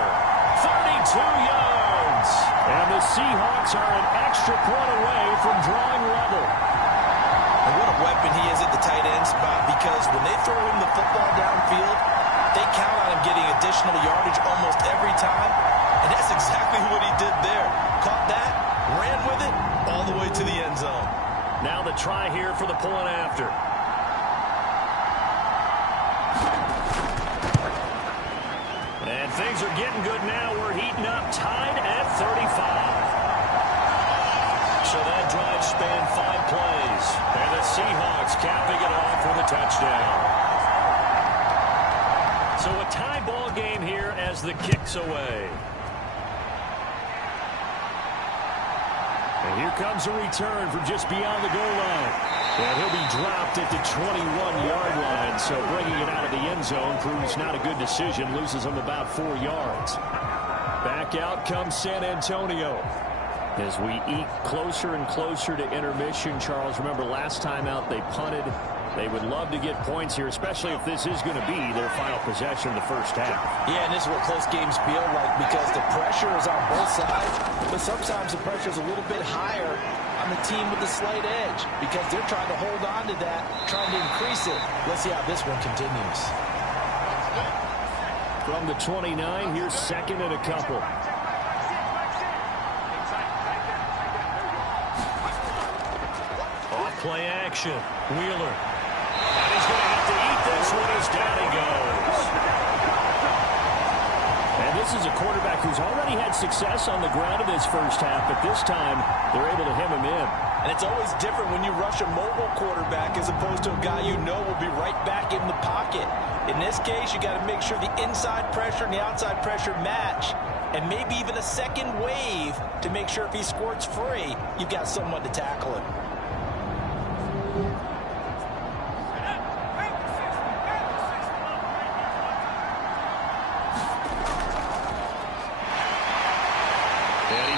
32 yards. And the Seahawks are an extra point away from drawing level. And what a weapon he is at the tight end spot, because when they throw him the football downfield, they count on him getting additional yardage almost every time. And that's exactly what he did there. Caught that, ran with it, all the way to the end zone. Now the try here for the point after. And things are getting good now. We're heating up, tied at 35. So that drive spanned 5 plays. And the Seahawks capping it off with a touchdown. So a tie ball game here as the kick's away. And here comes a return from just beyond the goal line. And he'll be dropped at the 21-yard line. So bringing it out of the end zone proves not a good decision. Loses him about 4 yards. Back out comes San Antonio. As we eke closer and closer to intermission, Charles, remember last time out they punted. They would love to get points here, especially if this is going to be their final possession in the first half. Yeah, and this is what close games feel like, because the pressure is on both sides, but sometimes the pressure is a little bit higher on the team with the slight edge, because they're trying to hold on to that, trying to increase it. Let's see how this one continues. From the 29, here's 2nd and a couple. Off play action. Wheeler. And he's going to have to eat this one as down he goes. And this is a quarterback who's already had success on the ground in this first half, but this time they're able to hem him in. And it's always different when you rush a mobile quarterback as opposed to a guy you know will be right back in the pocket. In this case, you got to make sure the inside pressure and the outside pressure match, and maybe even a second wave to make sure if he squirts free, you've got someone to tackle him.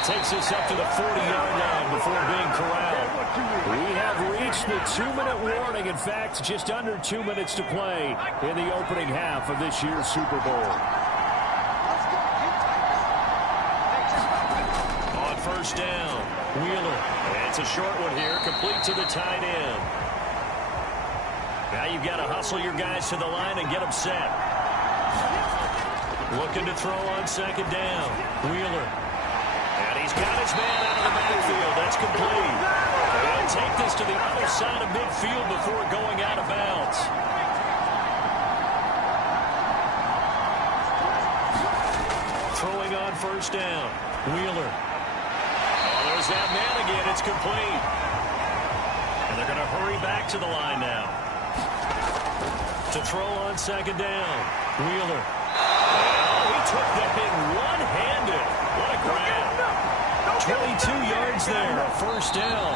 Takes us up to the 40-yard line before being corralled. We have reached the 2-minute warning. In fact, just under 2 minutes to play in the opening half of this year's Super Bowl. On 1st down, Wheeler. And it's a short one here, complete to the tight end. Now you've got to hustle your guys to the line and get them set. Looking to throw on 2nd down, Wheeler. And he's got his man out of the backfield. That's complete. They'll take this to the other side of midfield before going out of bounds. Throwing on 1st down. Wheeler. Oh, there's that man again. It's complete. And they're going to hurry back to the line now. To throw on 2nd down. Wheeler. Oh, he took that in one-handed. What a grab. 22 yards there, 1st down.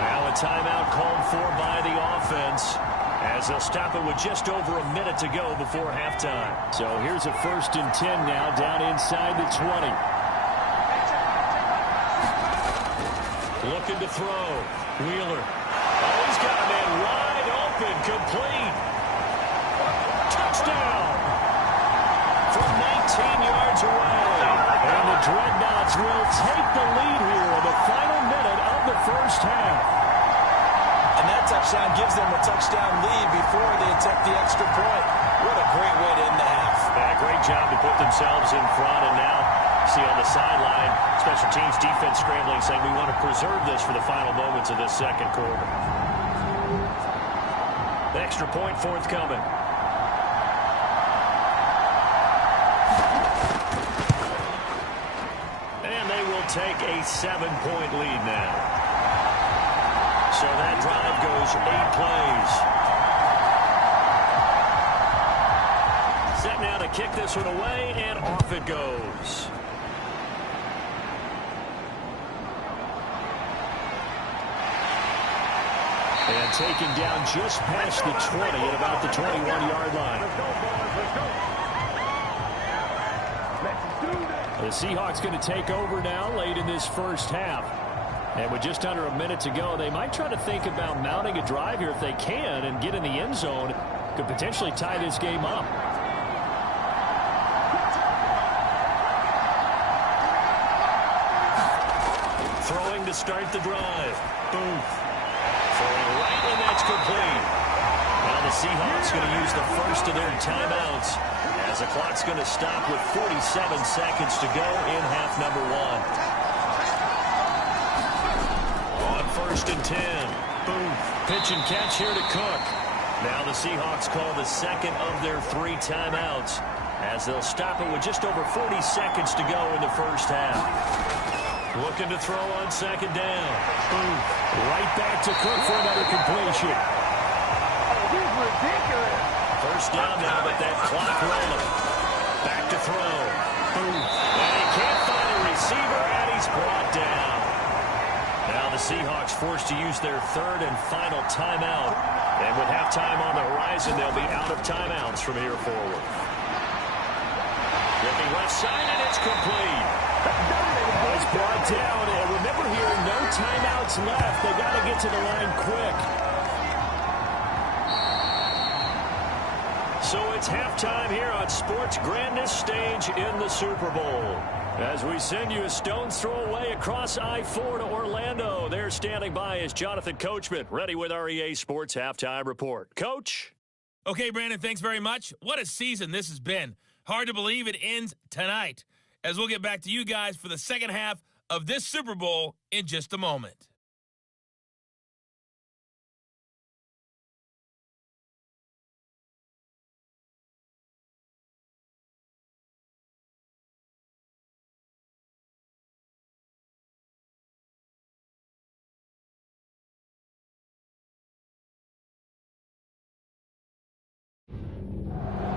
Now a timeout called for by the offense as they'll stop it with just over a minute to go before halftime. So here's a 1st and 10 now down inside the 20. Looking to throw. Wheeler. Oh, he's got a man wide open, complete. Touchdown. From 19 yards away. And the Dreadnoughts will take the lead here in the final minute of the first half. And that touchdown gives them a touchdown lead before they attempt the extra point. What a great way to end the half. Yeah, great job to put themselves in front. And now, see on the sideline, special teams defense scrambling, saying we want to preserve this for the final moments of this second quarter. The extra point forthcoming. take a 7-point lead now. So that drive goes 8 plays. Set now to kick this one away, and off it goes. And taken down just past the 20 at about the 21-yard line. The Seahawks going to take over now late in this first half. And with just under a minute to go, they might try to think about mounting a drive here if they can and get in the end zone. Could potentially tie this game up. Throwing to start the drive. Booth. Throwing right, and that's complete. Now the Seahawks going to use the first of their timeouts as the clock's going to stop with 47 seconds to go in half number 1. On 1st and 10. Booth. Pitch and catch here to Cook. Now the Seahawks call the second of their 3 timeouts as they'll stop it with just over 40 seconds to go in the first half. Looking to throw on 2nd down. Boom. Right back to Cook for another completion. Oh, he's ridiculous. First down now, but that clock rolling. Back to throw. Boom. And he can't find a receiver, and he's brought down. Now the Seahawks forced to use their 3rd and final timeout. And with halftime on the horizon, they'll be out of timeouts from here forward. Looking left side, and it's complete. It's brought down, and remember here, no timeouts left. They got to get to the line quick. So it's halftime here on sports' grandest stage in the Super Bowl. As we send you a stone's throw away across I-4 to Orlando, there standing by is Jonathan Coachman, ready with our EA Sports Halftime Report. Coach? Okay, Brandon, thanks very much. What a season this has been. Hard to believe it ends tonight, as we'll get back to you guys for the second half of this Super Bowl in just a moment.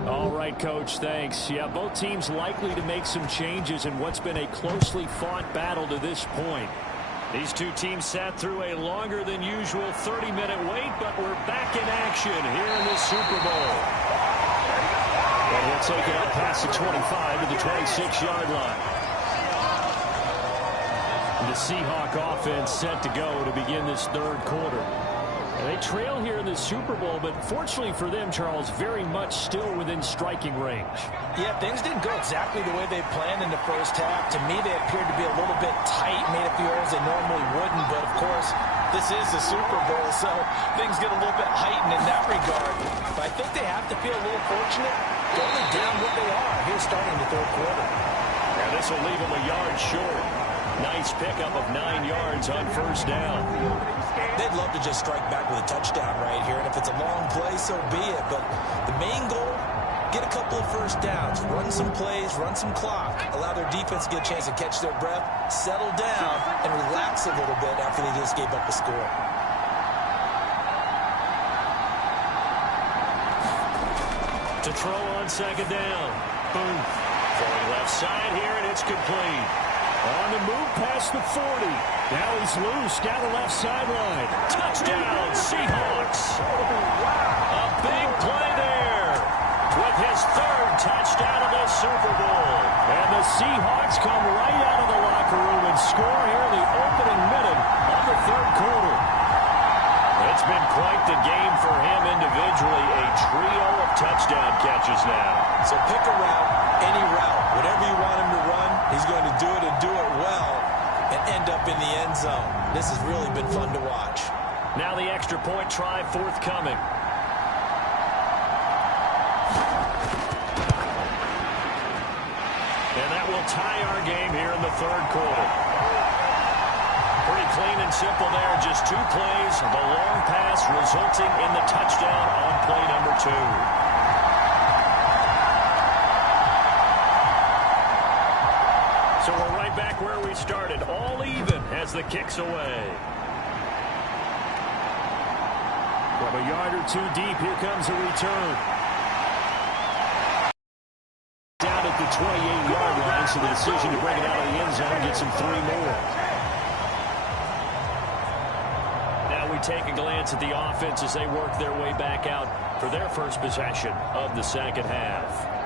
All right, Coach, thanks. Yeah, both teams likely to make some changes in what's been a closely fought battle to this point. These two teams sat through a longer than usual 30-minute wait, but we're back in action here in this Super Bowl. And he'll take it up past the 25 to the 26-yard line. The Seahawk offense set to go to begin this 3rd quarter. And they trail here in the Super Bowl, but fortunately for them, Charles, very much still within striking range. Yeah, things didn't go exactly the way they planned in the first half. To me, they appeared to be a little bit tight, made a few errors they normally wouldn't. But, of course, this is the Super Bowl, so things get a little bit heightened in that regard. But I think they have to feel a little fortunate. They're only down what they are here starting the 3rd quarter. Now this will leave them a yard short. Nice pickup of 9 yards on 1st down. They'd love to just strike back with a touchdown right here, and if it's a long play, so be it. But the main goal, get a couple of 1st downs, run some plays, run some clock, allow their defense to get a chance to catch their breath, settle down, and relax a little bit after they just gave up a score. To throw on 2nd down. Boom. Throwing left side here, and it's complete. On the move past the 40. Now he's loose down the left sideline. Touchdown, Seahawks. A big play there with his 3rd touchdown of the Super Bowl. And the Seahawks come right out of the locker room and score here in the opening minute of the 3rd quarter. It's been quite the game for him individually. A trio of touchdown catches now. So pick a route, any route. Whatever you want him to run, he's going to do it and do it well and end up in the end zone. This has really been fun to watch. Now the extra point try forthcoming. And that will tie our game here in the 3rd quarter. Pretty clean and simple there. Just 2 plays. The long pass resulting in the touchdown on play number 2. So we're right back where we started, all even as the kick's away. From a yard or two deep, here comes a return. Down at the 28-yard line, so the decision to bring it out of the end zone gets him 3 more. Now we take a glance at the offense as they work their way back out for their first possession of the second half.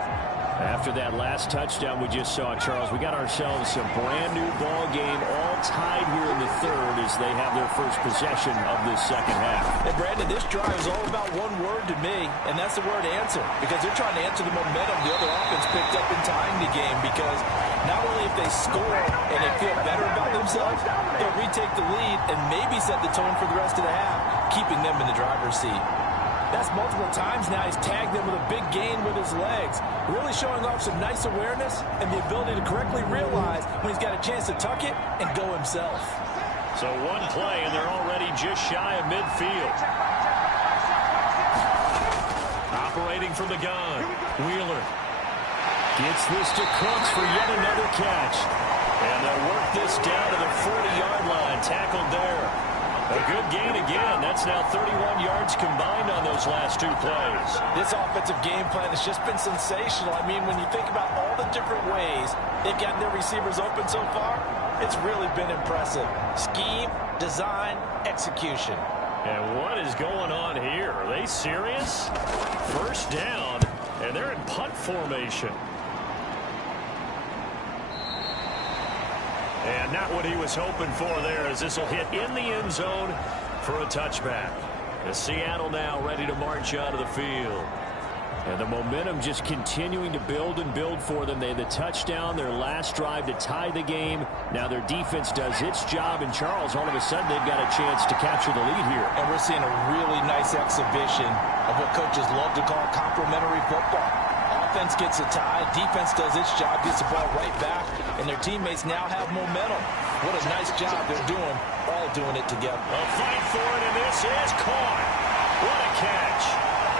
After that last touchdown we just saw, Charles, we got ourselves a brand-new ball game, all tied here in the third as they have their first possession of this second half. And, Brandon, this drive is all about one word to me, and that's the word answer, because they're trying to answer the momentum the other offense picked up in tying the game, because not only if they score and they feel better about themselves, they'll retake the lead and maybe set the tone for the rest of the half, keeping them in the driver's seat. That's multiple times now. He's tagged them with a big gain with his legs, really showing off some nice awareness and the ability to correctly realize when he's got a chance to tuck it and go himself. So one play, and they're already just shy of midfield. Operating from the gun, Wheeler gets this to Crooks for yet another catch. And they'll work this down to the 40-yard line, tackled there. A good gain again. That's now 31 yards combined on those last 2 plays. This offensive game plan has just been sensational. I mean, when you think about all the different ways they've gotten their receivers open so far, it's really been impressive. Scheme, design, execution. And what is going on here? Are they serious? First down, and they're in punt formation. And not what he was hoping for there, as this will hit in the end zone for a touchback. As Seattle now ready to march out of the field. And the momentum just continuing to build and build for them. They had the touchdown, their last drive to tie the game. Now their defense does its job, and Charles, all of a sudden, they've got a chance to capture the lead here. And we're seeing a really nice exhibition of what coaches love to call complementary football. Offense gets a tie, defense does its job, gets the ball right back, and their teammates now have momentum. What a nice job they're doing, all doing it together. A fight for it, and this is caught. What a catch.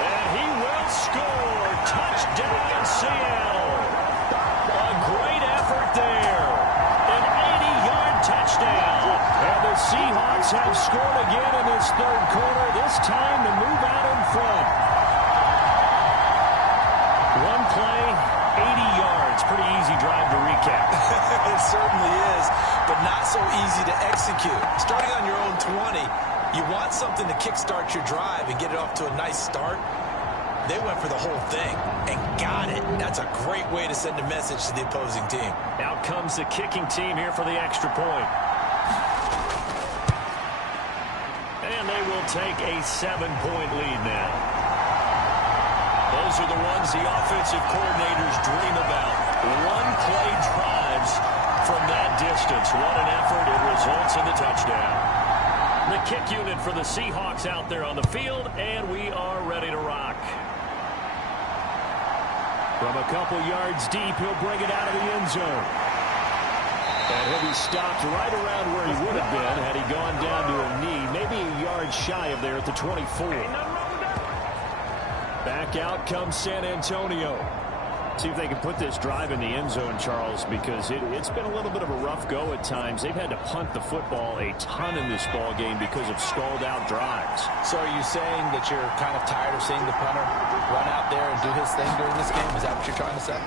And he will score. Touchdown, Seattle. A great effort there. An 80-yard touchdown. And the Seahawks have scored again in this third quarter, this time to move out in front. One play, 80 yards. Pretty easy drive to recap. It certainly is, but not so easy to execute. Starting on your own 20, you want something to kickstart your drive and get it off to a nice start. They went for the whole thing and got it. That's a great way to send a message to the opposing team. Out comes the kicking team here for the extra point. And they will take a 7-point lead now. Those are the ones the offensive coordinators dream about. One-play drives from that distance. What an effort. It results in the touchdown. The kick unit for the Seahawks out there on the field, and we are ready to rock. From a couple yards deep, he'll bring it out of the end zone. And he'll be stopped right around where he would have been had he gone down to a knee, maybe a yard shy of there at the 24. Back out comes San Antonio. See if they can put this drive in the end zone, Charles, because it's been a little bit of a rough go at times. They've had to punt the football a ton in this ball game because of stalled-out drives. So are you saying that you're kind of tired of seeing the punter run out there and do his thing during this game? Is that what you're trying to say?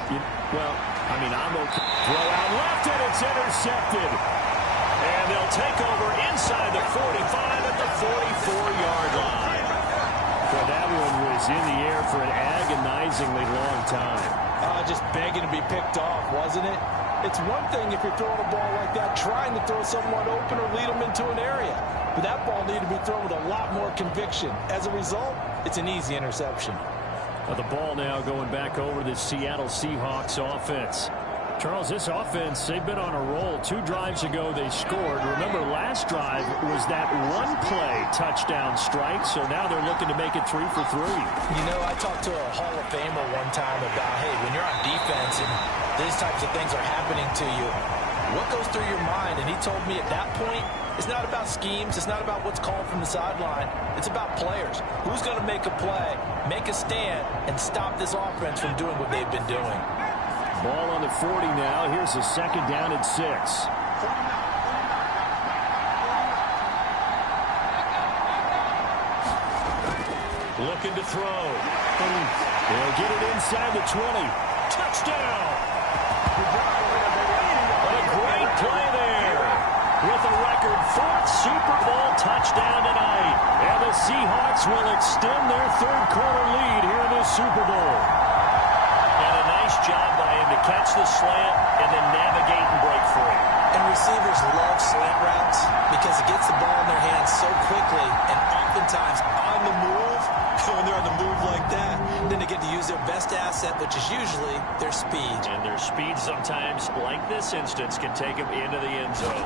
Well, I mean, I'm okay. Throw out left, and it's intercepted. And they'll take over inside the 45 at the 44-yard line. Well, that one was in the air for an agonizingly long time. Just begging to be picked off, wasn't it? It's one thing if you're throwing a ball like that, trying to throw someone open or lead them into an area. But that ball needed to be thrown with a lot more conviction. As a result, it's an easy interception. The ball now going back over the Seattle Seahawks offense. Charles, this offense, they've been on a roll. 2 drives ago, they scored. Remember, last drive was that one-play touchdown strike, so now they're looking to make it 3 for 3. You know, I talked to a Hall of Famer one time about, hey, when you're on defense and these types of things are happening to you, what goes through your mind? And he told me at that point, it's not about schemes. It's not about what's called from the sideline. It's about players. Who's going to make a play, make a stand, and stop this offense from doing what they've been doing? Ball on the 40 now. Here's a second down and 6. Looking to throw. They'll get it inside the 20. Touchdown! A great play there. With a record 4th Super Bowl touchdown tonight. And the Seahawks will extend their third-quarter lead here in this Super Bowl. And a nice job by him to catch the slant and then navigate and break free. And receivers love slant routes because it gets the ball in their hands so quickly and oftentimes on the move. When they're on the move like that, then they get to use their best asset, which is usually their speed. And their speed sometimes, like this instance, can take them into the end zone.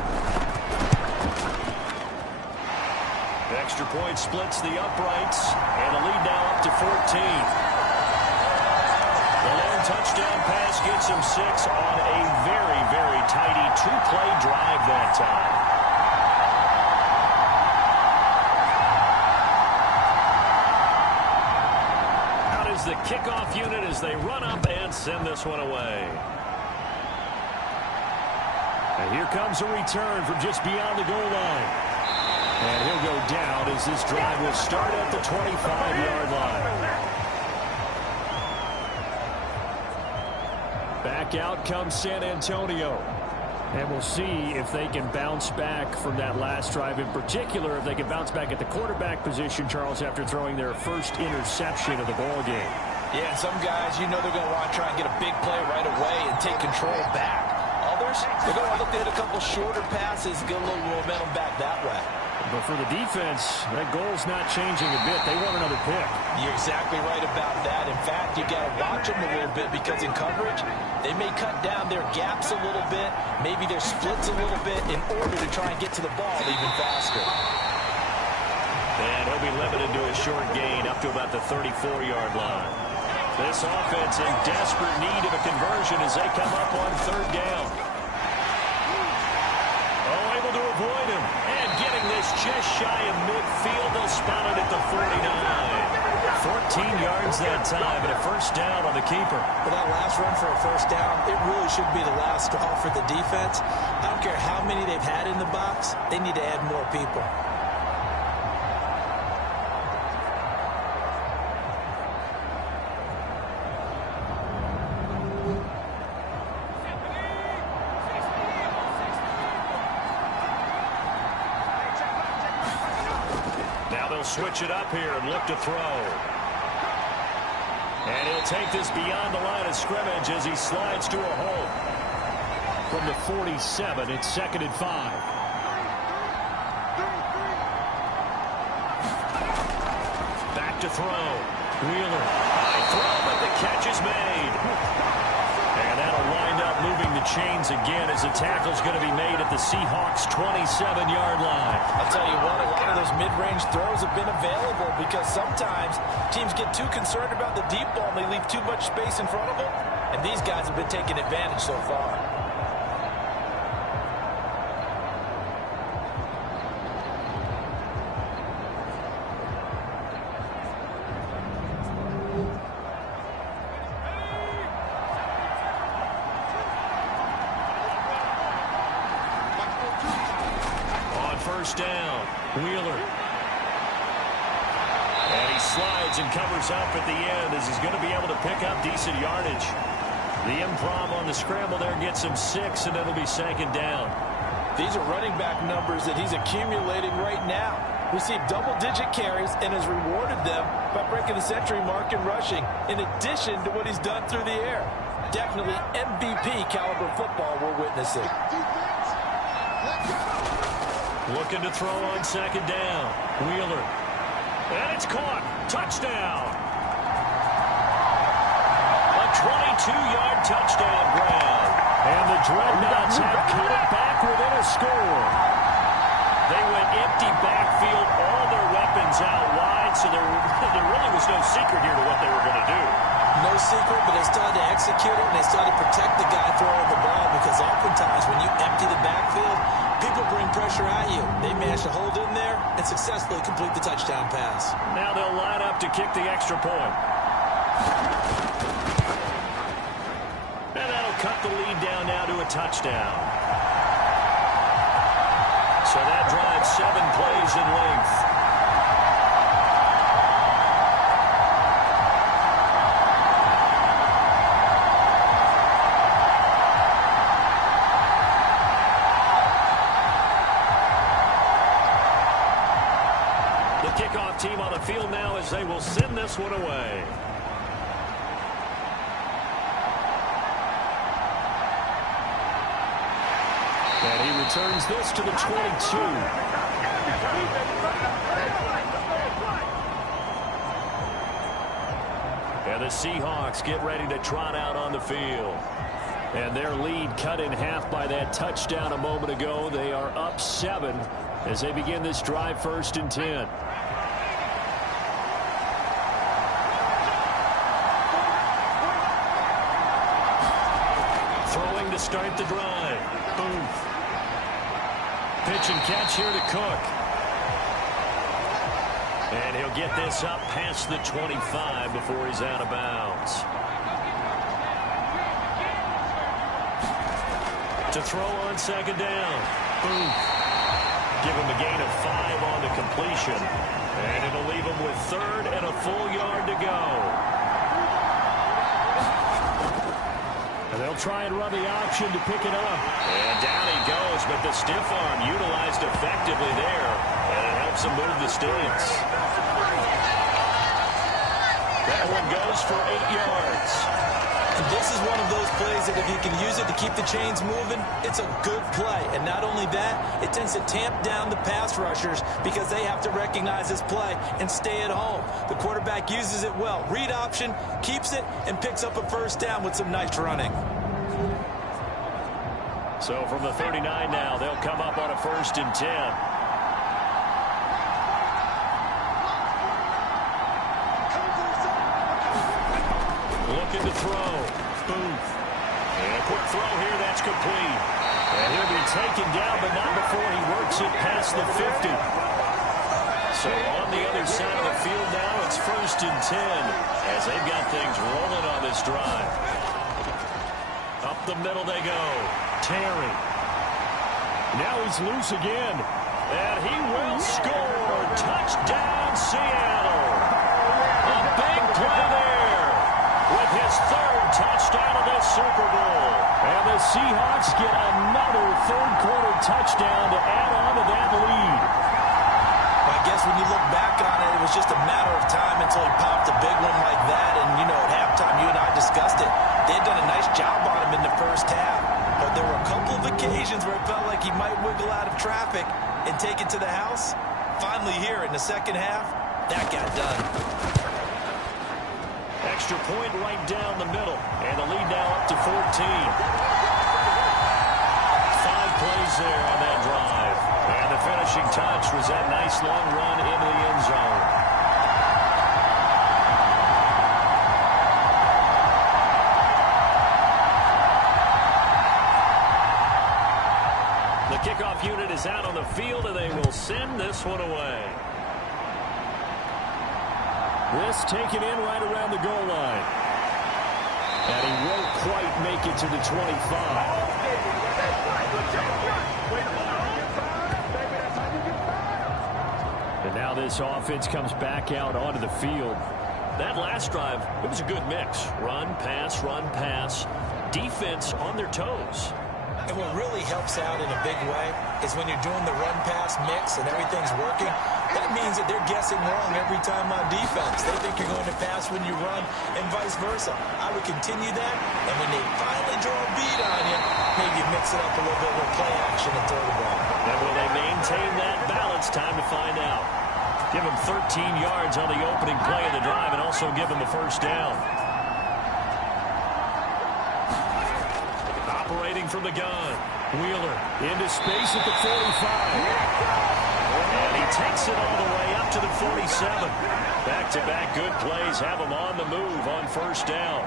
Extra point splits the uprights, and the lead now up to 14. The lone touchdown pass gets him 6 on a very, very tidy 2-play drive that time. The kickoff unit as they run up and send this one away. And here comes a return from just beyond the goal line. And he'll go down as this drive will start at the 25-yard line. Back out comes San Antonio. And we'll see if they can bounce back from that last drive. In particular, if they can bounce back at the quarterback position, Charles, after throwing their first interception of the ball game. Yeah, and some guys, you know they're going to want to try and get a big play right away and take control back. Others, they're going to look to hit a couple shorter passes, get a little momentum back that way. But for the defense, that goal's not changing a bit. They want another pick. You're exactly right about that. In fact, you got to watch them a little bit because in coverage, they may cut down their gaps a little bit, maybe their splits a little bit in order to try and get to the ball even faster. And he'll be limited to a short gain up to about the 34-yard line. This offense in desperate need of a conversion as they come up on third down. Oh, able to avoid him. And getting this just shy of midfield. They'll spot it at the 49. 14 yards that time and a first down on the keeper. Well, that last run for a first down, it really should be the last straw for the defense. I don't care how many they've had in the box. They need to add more people. Switch it up here and look to throw. And he'll take this beyond the line of scrimmage as he slides to a hole. From the 47, it's 2nd and 5. Back to throw. Wheeler. High throw, but the catch is made. And that'll wind up moving the chains again as the tackle's going to be made at the Seahawks' 27-yard line. I'll tell you what, a lot of those mid-range throws have been available because sometimes teams get too concerned about the deep ball and they leave too much space in front of them, and these guys have been taking advantage so far. First down, Wheeler. And he slides and covers up at the end as he's going to be able to pick up decent yardage. The improv on the scramble there gets him 6, and it'll be 2nd down. These are running back numbers that he's accumulating right now. Received double-digit carries and has rewarded them by breaking the century mark in rushing, in addition to what he's done through the air. Definitely MVP caliber football we're witnessing. Looking to throw on 2nd down. Wheeler. And it's caught. Touchdown. A 22-yard touchdown grab. And the Dreadnoughts have cut it back within a score. They went empty backfield, all their weapons out wide, so there really was no secret here to what they were going to do. No secret, but they still had to execute it, and they still had to protect the guy throwing the ball because oftentimes when you empty the backfield, people bring pressure at you. They managed to hold in there and successfully complete the touchdown pass. Now they'll line up to kick the extra point. And that'll cut the lead down now to a touchdown. So that drives 7 plays in length. The kickoff team on the field now as they will send this one away. And he returns this to the 22. And the Seahawks get ready to trot out on the field. And their lead cut in half by that touchdown a moment ago. They are up 7 as they begin this drive, 1st and 10. Throwing to start the drive. Boom. Pitch and catch here to Cook. And he'll get this up past the 25 before he's out of bounds. To throw on 2nd down. Boom. Give him a gain of 5 on the completion. And it'll leave him with 3rd and a full yard to go. And they'll try and run the option to pick it up. And down he goes, but the stiff arm utilized effectively there. And it helps him move the sticks. That one goes for 8 yards. And this is one of those plays that if you can use it to keep the chains moving, it's a good play. And not only that, it tends to tamp down the pass rushers because they have to recognize this play and stay at home. The quarterback uses it well. Read option, keeps it, and picks up a 1st down with some nice running. So from the 39 now, they'll come up on a 1st and 10. Looking to throw. Boom. And a quick throw here. That's complete. And he'll be taken down, but not before he works it past the 50. So on the other side of the field now, it's 1st and 10 as they've got things rolling on this drive. Up the middle they go. Terry. Now he's loose again. And he will score. Touchdown, Seattle. A big play there. With his 3rd touchdown of this Super Bowl. And the Seahawks get another 3rd-quarter touchdown to add on to that lead. I guess when you look back on it, it was just a matter of time until he popped a big one like that. And, you know, at halftime, you and I discussed it. They had done a nice job on him in the 1st half. But there were a couple of occasions where it felt like he might wiggle out of traffic and take it to the house. Finally here in the 2nd half, that got done. Extra point right down the middle. And the lead now up to 14. 5 plays there on that drive. And the finishing touch was that nice long run into the end zone. The kickoff unit is out on the field, and they will send this one away. This taken in right around the goal line. And he won't quite make it to the 25. And now this offense comes back out onto the field. That last drive, it was a good mix. Run, pass, defense on their toes. And what really helps out in a big way is when you're doing the run-pass mix and everything's working, that means that they're guessing wrong every time on defense. They think you're going to pass when you run and vice versa. I would continue that, and when they finally draw a beat on you, maybe mix it up a little bit with play action and throw the ball. And will they maintain that balance? Time to find out. Give them 13 yards on the opening play of the drive and also give them a 1st down. Operating from the gun. Wheeler into space at the 45. And he takes it all the way up to the 47. Back-to-back good plays have him on the move on 1st down.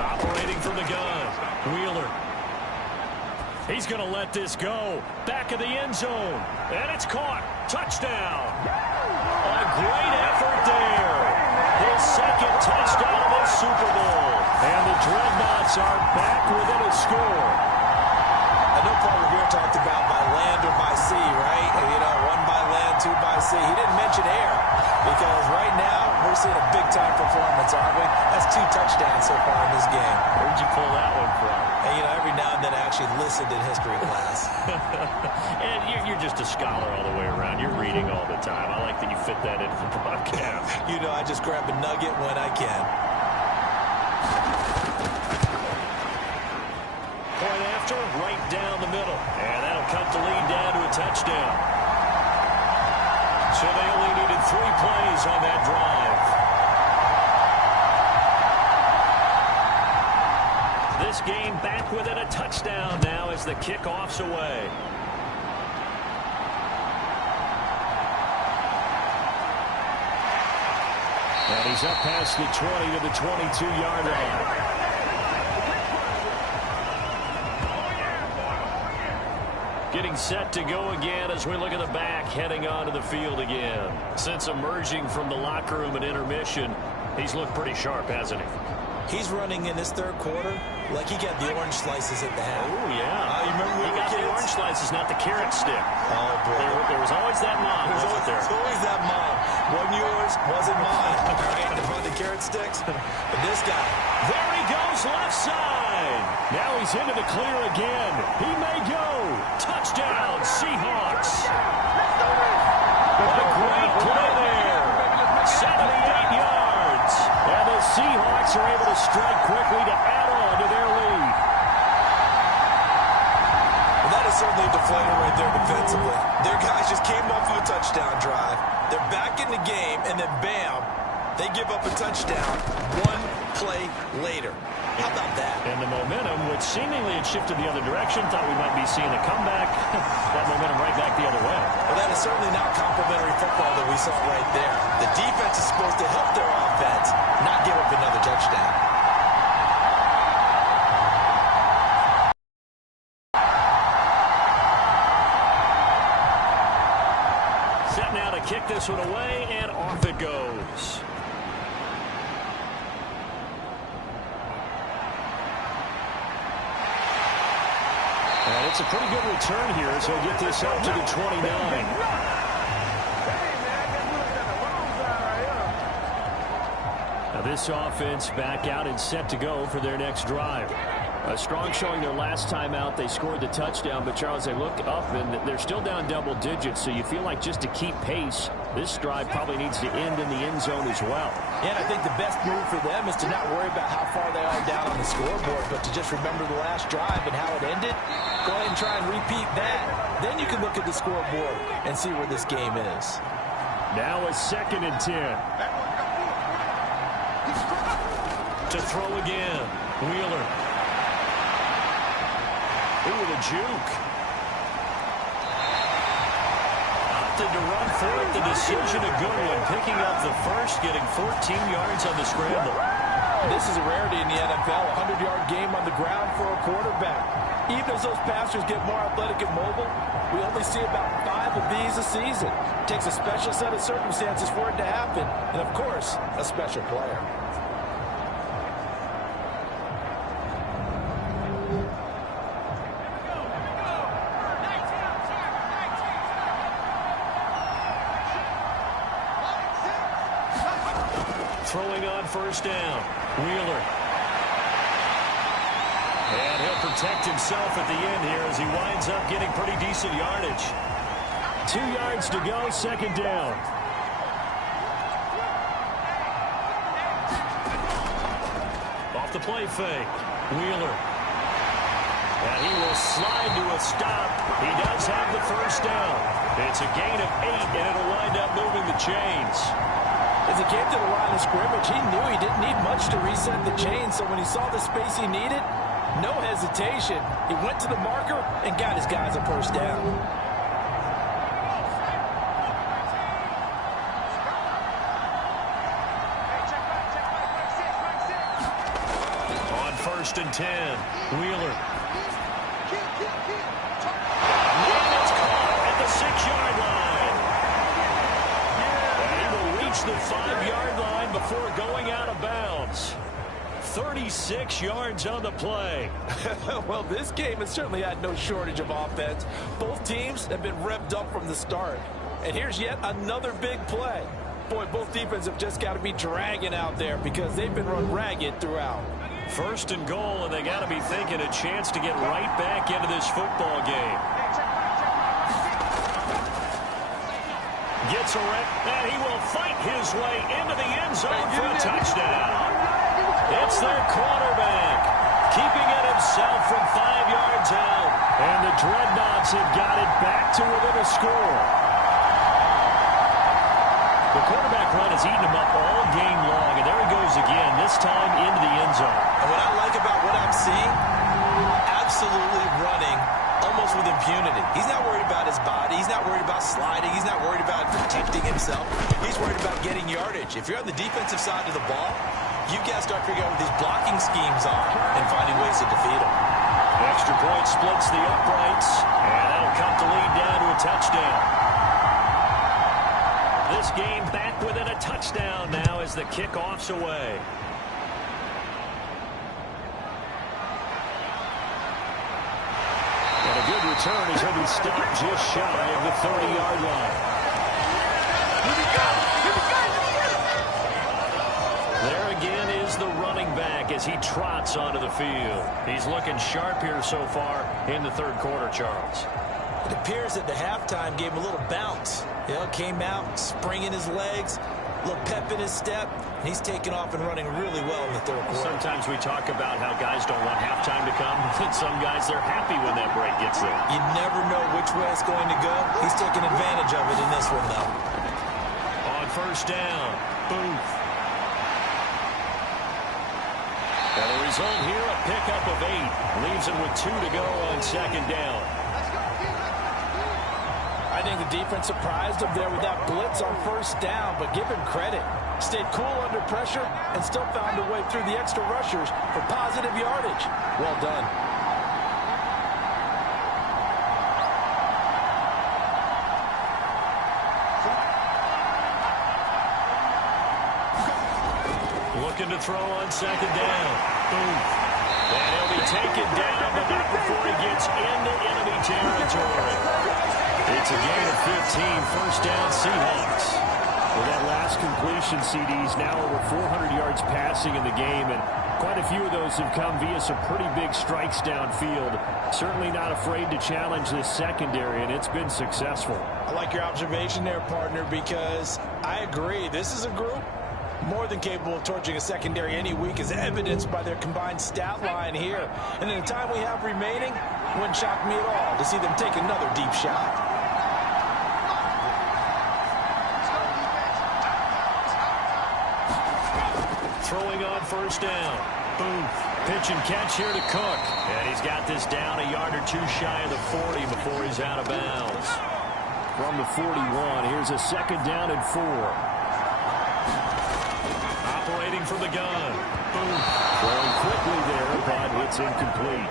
Operating from the gun. Wheeler. He's going to let this go. Back of the end zone. And it's caught. Touchdown. A great effort there. His 2nd touchdown of the Super Bowl. And the Dreadnoughts are back within a score. I know Paul Revere talked about by land or by sea, right? And, you know, one by land, two by sea. He didn't mention air because right now we're seeing a big-time performance, aren't we? That's 2 touchdowns so far in this game. Where'd you pull that one from? And, you know, every now and then I actually listened in history class. And you're just a scholar all the way around. You're reading all the time. I like that you fit that into the broadcast. You know, I just grab a nugget when I can. Point after, right down the middle. And that'll cut the lead down to a touchdown. So they only needed 3 plays on that drive. This game back within a touchdown now as the kickoff's away. And he's up past the 20 to the 22-yard line. Getting set to go again as we look at the back heading onto the field again. Since emerging from the locker room at intermission, he's looked pretty sharp, hasn't he? He's running in this third quarter like he got the orange slices at the half. Oh, yeah. You remember he got the orange slices, not the carrot stick. Oh, boy. There was always that mom, wasn't there? There's always that mom. Wasn't yours, wasn't mine. All right, the carrot sticks. But this guy. There he goes, left side. Now he's into the clear again. He may go. Touchdown, Seahawks. What a great play there. 78 yards. And the Seahawks are able to strike quickly to add on to their lead. Well, that is certainly a deflator right there defensively. Their guys just came off of a touchdown drive. They're back in the game, and then bam, they give up a touchdown 1 play later. How about that? And the momentum, which seemingly had shifted the other direction, thought we might be seeing a comeback. That momentum right back the other way. Well, that is certainly not complimentary football that we saw right there. The defense is supposed to help their offense, not give up another touchdown. Set now to kick this one away, and off it goes. And it's a pretty good return here, so he'll get this up to the 29. Now this offense back out and set to go for their next drive. A strong showing their last time out. They scored the touchdown, but Charles, they look up and they're still down double digits, so you feel like just to keep pace, this drive probably needs to end in the end zone as well. Yeah, and I think the best move for them is to not worry about how far they are down on the scoreboard, but to just remember the last drive and how it ended. Go ahead and try and repeat that. Then you can look at the scoreboard and see where this game is. Now a 2nd and 10. To throw again. Wheeler. Ooh, the juke. Opted to run for it. The decision a good one. Picking up the first, getting 14 yards on the scramble. This is a rarity in the NFL, a 100-yard game on the ground for a quarterback. Even as those passers get more athletic and mobile, we only see about 5 of these a season. It takes a special set of circumstances for it to happen, and of course, a special player. Throwing on first down. Wheeler. And he'll protect himself at the end here as he winds up getting pretty decent yardage. 2 yards to go, 2nd down. Off the play fake. Wheeler. And he will slide to a stop. He does have the first down. It's a gain of 8, and it'll wind up moving the chains. As he came to the line of scrimmage, he knew he didn't need much to reset the chain, so when he saw the space he needed, no hesitation. He went to the marker and got his guys a first down. On 1st and 10, Wheeler. And it's caught at the 6-yard line. And he will reach the 5-yard line before going out of bounds. 36 yards on the play. Well, this game has certainly had no shortage of offense. Both teams have been revved up from the start. And here's yet another big play. Boy, both defenses have just got to be dragging out there because they've been run ragged throughout. First and goal, and they got to be thinking a chance to get right back into this football game. Gets a rep, and he will fight his way into the end zone for a touchdown. It's their quarterback, keeping it himself from 5 yards out. And the Dreadnoughts have got it back to within a score. The quarterback run has eaten him up all game long, and there he goes again, this time into the end zone. And what I like about what I'm seeing, absolutely running almost with impunity. He's not worried about his body. He's not worried about sliding. He's not worried about protecting himself. He's worried about getting yardage. If you're on the defensive side of the ball, you've got to start figuring out what these blocking schemes are and finding ways to defeat them. Extra point splits the uprights, and that'll cut the lead down to a touchdown. This game back within a touchdown now as the kickoff's away. And a good return as he'll be stopped just shy of the 30-yard line. There again is the running back as he trots onto the field. He's looking sharp here so far in the third quarter, Charles. It appears that the halftime gave him a little bounce. You know, came out, springing his legs, a little pep in his step, and he's taking off and running really well in the third quarter. Sometimes we talk about how guys don't want halftime to come, and some guys, they're happy when that break gets there. You never know which way it's going to go. He's taking advantage of it in this one, though. On first down, Booth. And the result here, a pickup of 8. Leaves him with 2 to go on second down. I think the defense surprised him there with that blitz on first down, but give him credit. Stayed cool under pressure and still found a way through the extra rushers for positive yardage. Well done. Looking to throw on second down. Boom. And he'll be taken down, but not before he gets into enemy territory. It's a gain of 15, first down Seahawks. Well, that last completion, CD's now over 400 yards passing in the game, and quite a few of those have come via some pretty big strikes downfield. Certainly not afraid to challenge this secondary, and it's been successful. I like your observation there, partner, because I agree. This is a group more than capable of torching a secondary any week, as evidenced by their combined stat line here. And in the time we have remaining, wouldn't shock me at all to see them take another deep shot. Throwing on first down. Boom. Pitch and catch here to Cook. And he's got this down a yard or 2 shy of the 40 before he's out of bounds. From the 41, here's a second down and 4. Operating from the gun. Boom. Throwing quickly there, but it's incomplete.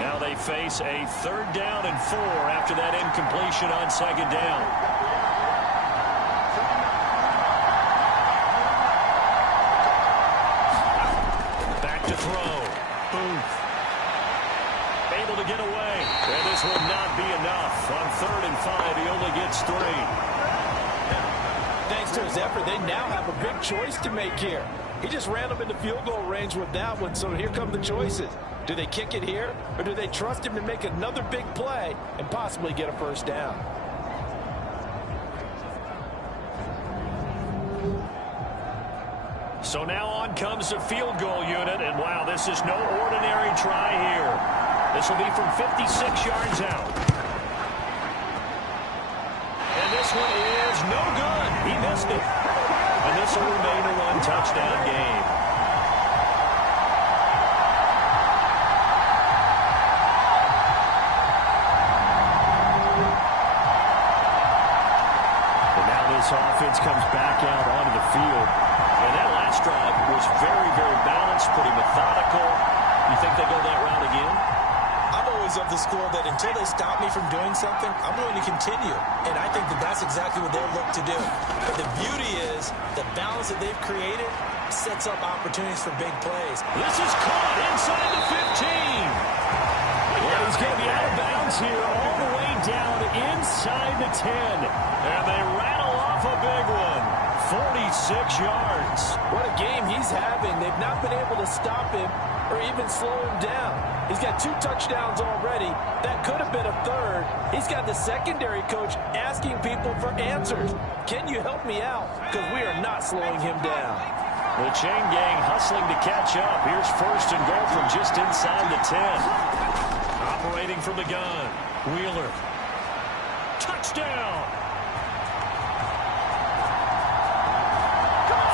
Now they face a third down and 4 after that incompletion on second down. Back to throw. Boom. Able to get away. And this will not be enough. On 3rd and 5, he only gets 3. Thanks to his effort, they now have a big choice to make here. He just ran them into field goal range with that one, so here come the choices. Do they kick it here, or do they trust him to make another big play and possibly get a first down? So now on comes the field goal unit, and wow, this is no ordinary try here. This will be from 56 yards out. And this one is no good. He missed it. And this will remain a one-touchdown game. And now this offense comes back out onto the field. And that last drive was very, very balanced, pretty methodical. You think they go that route again? I'm always of the school that until they stop me from doing something, I'm going to continue. And I think that that's exactly what they'll look to do. But the beauty is the balance that they've created sets up opportunities for big plays. This is caught inside the 15. Well, he's going to be out of bounds here all the way down inside the 10. And they rattle off a big one. 46 yards. What a game he's having. They've not been able to stop him or even slow him down. He's got 2 touchdowns already. That could have been a third. He's got the secondary coach asking people for answers. Can you help me out? Because we are not slowing him down. The chain gang hustling to catch up. Here's first and goal from just inside the 10. Operating from the gun. Wheeler. Touchdown.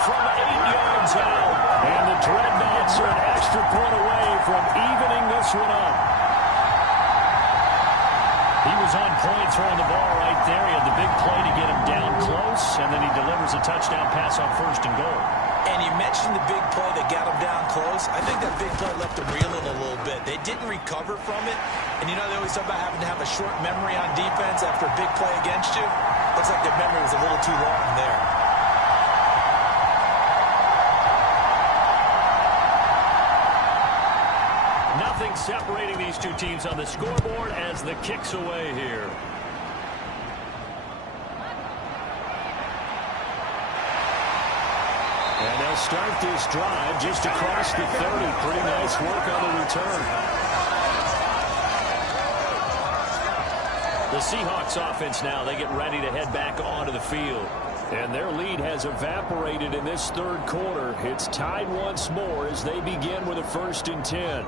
From 8 yards out. And the Dreadnoughts are an extra point away from evening this one up. He was on point throwing the ball right there. He had the big play to get him down close, and then he delivers a touchdown pass on first and goal. And you mentioned the big play that got him down close. I think that big play left him reeling a little bit. They didn't recover from it. And, you know, they always talk about having to have a short memory on defense after a big play against you. Looks like their memory was a little too long there. Nothing separating these two teams on the scoreboard as the kick's away here. And they'll start this drive just across the 30. Pretty nice work on the return. The Seahawks offense now, they get ready to head back onto the field. And their lead has evaporated in this third quarter. It's tied once more as they begin with a 1st and 10.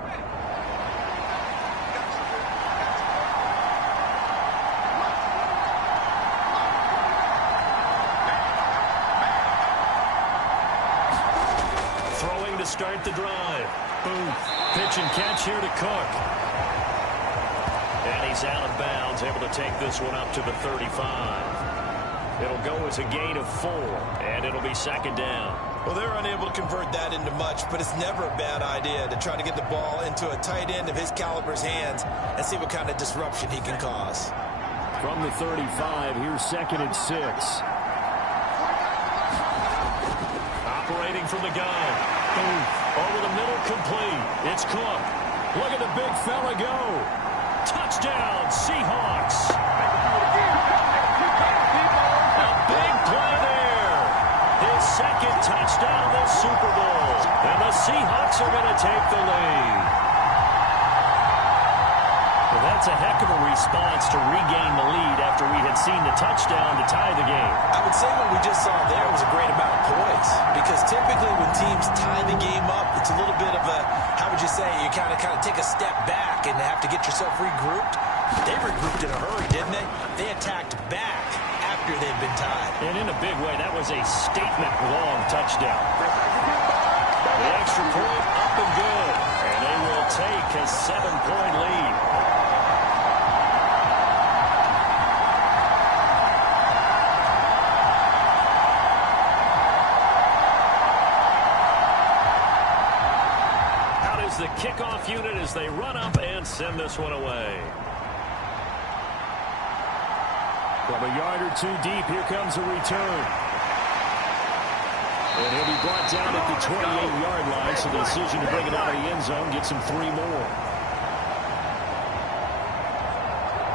Throwing to start the drive. Boom. Pitch and catch here to Cook. And he's out of bounds, able to take this one up to the 35. It'll go as a gain of 4, and it'll be 2nd down. Well, they're unable to convert that into much, but it's never a bad idea to try to get the ball into a tight end of his caliber's hands and see what kind of disruption he can cause. From the 35, here's 2nd and 6. Operating from the gun. Boom. Over the middle, complete. It's Cook. Look at the big fella go. Touchdown, Seahawks. A big play there. His 2nd touchdown this Super Bowl. And the Seahawks are going to take the lead. Well, that's a heck of a response to regain the lead after we had seen the touchdown to tie the game. I would say what we just saw there was a great amount of poise. Because typically when teams tie the game up, it's a little bit of a, how would you say, you kind of take a step back and have to get yourself regrouped. They regrouped in a hurry, didn't they? They attacked back after they'd been tied. And in a big way, that was a statement-long touchdown. The extra point up and good. And they will take a 7-point lead. Out is the kickoff unit as they run up and send this one away. From a yard or 2 deep, here comes a return. And he'll be brought down at the 28-yard line, so the decision to bring it out of the end zone gets him 3 more.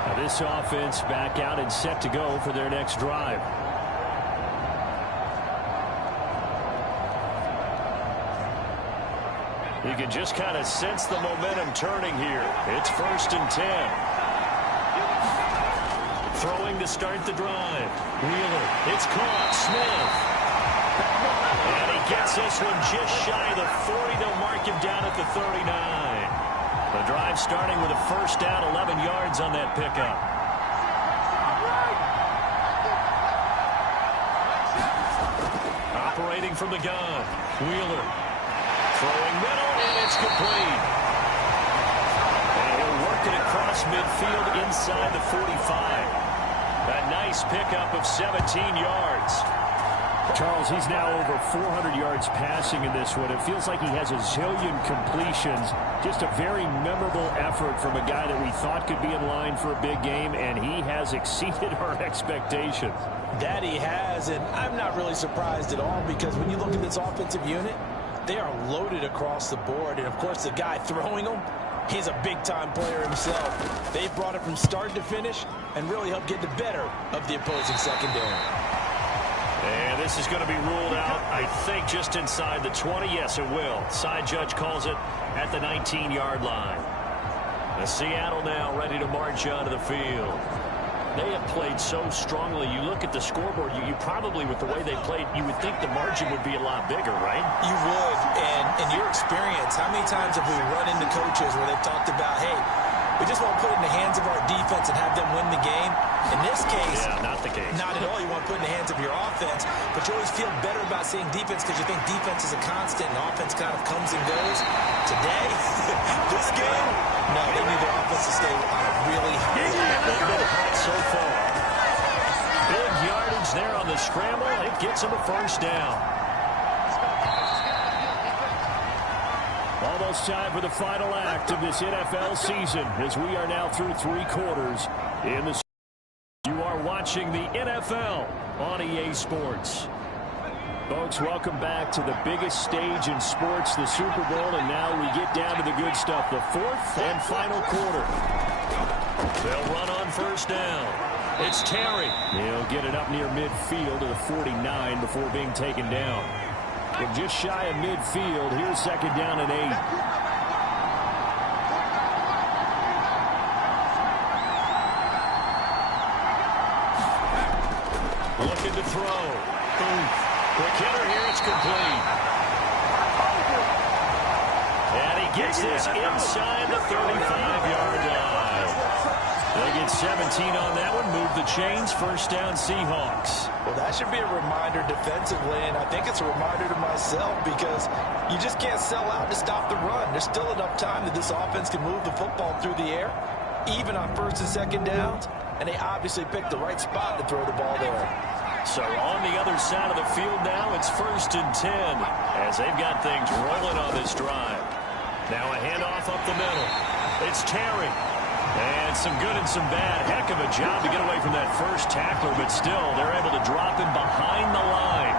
Now this offense back out and set to go for their next drive. You can just kind of sense the momentum turning here. It's 1st and 10. Throwing to start the drive. Wheeler. It's caught. Smith. And he gets this one just shy of the 40. They'll mark him down at the 39. The drive starting with a 1st down, 11 yards on that pickup. Operating from the gun. Wheeler. Throwing middle, and it's complete. And he'll work it across midfield inside the 45. A nice pickup of 17 yards. Charles, he's now over 400 yards passing in this one. It feels like he has a zillion completions. Just a very memorable effort from a guy that we thought could be in line for a big game, and he has exceeded our expectations. That he has, and I'm not really surprised at all, because when you look at this offensive unit, they are loaded across the board. And, of course, the guy throwing them, he's a big-time player himself. They brought it from start to finish and really helped get the better of the opposing secondary. And this is going to be ruled out, I think, just inside the 20. Yes, it will. Side judge calls it at the 19-yard line. The Seattle now ready to march onto the field. They have played so strongly. You look at the scoreboard, you probably, with the way they played, you would think the margin would be a lot bigger, right? You would. And in your experience, how many times have we run into coaches where they've talked about, hey, we just want to put it in the hands of our defense and have them win the game? In this case, yeah, not the case. Not at all. You want to put it in the hands of your offense, but you always feel better about seeing defense because you think defense is a constant and offense kind of comes and goes. Today, this game, no, they need their offense to stay on a really high level. They've been hot so far. Big yardage there on the scramble. It gets them a first down. Almost time for the final act of this NFL season as we are now through 3 quarters in the. You are watching the NFL on EA Sports. Folks, welcome back to the biggest stage in sports, the Super Bowl, and now we get down to the good stuff, the 4th and final quarter. They'll run on first down. It's Terry. He'll get it up near midfield to the 49 before being taken down. From just shy of midfield, here's second down and 8. Looking to throw. Quick hitter here. It's complete. And he gets this inside the 35-yard line. They get 17 on that one. Move the chains. First down, Seahawks. Well, that should be a reminder defensively, and I think it's a reminder to myself because you just can't sell out to stop the run. There's still enough time that this offense can move the football through the air, even on first and second downs, and they obviously picked the right spot to throw the ball there. So on the other side of the field now, it's first and 10 as they've got things rolling on this drive. Now a handoff up the middle. It's Terry. And some good and some bad. Heck of a job to get away from that first tackler, but still they're able to drop him behind the line.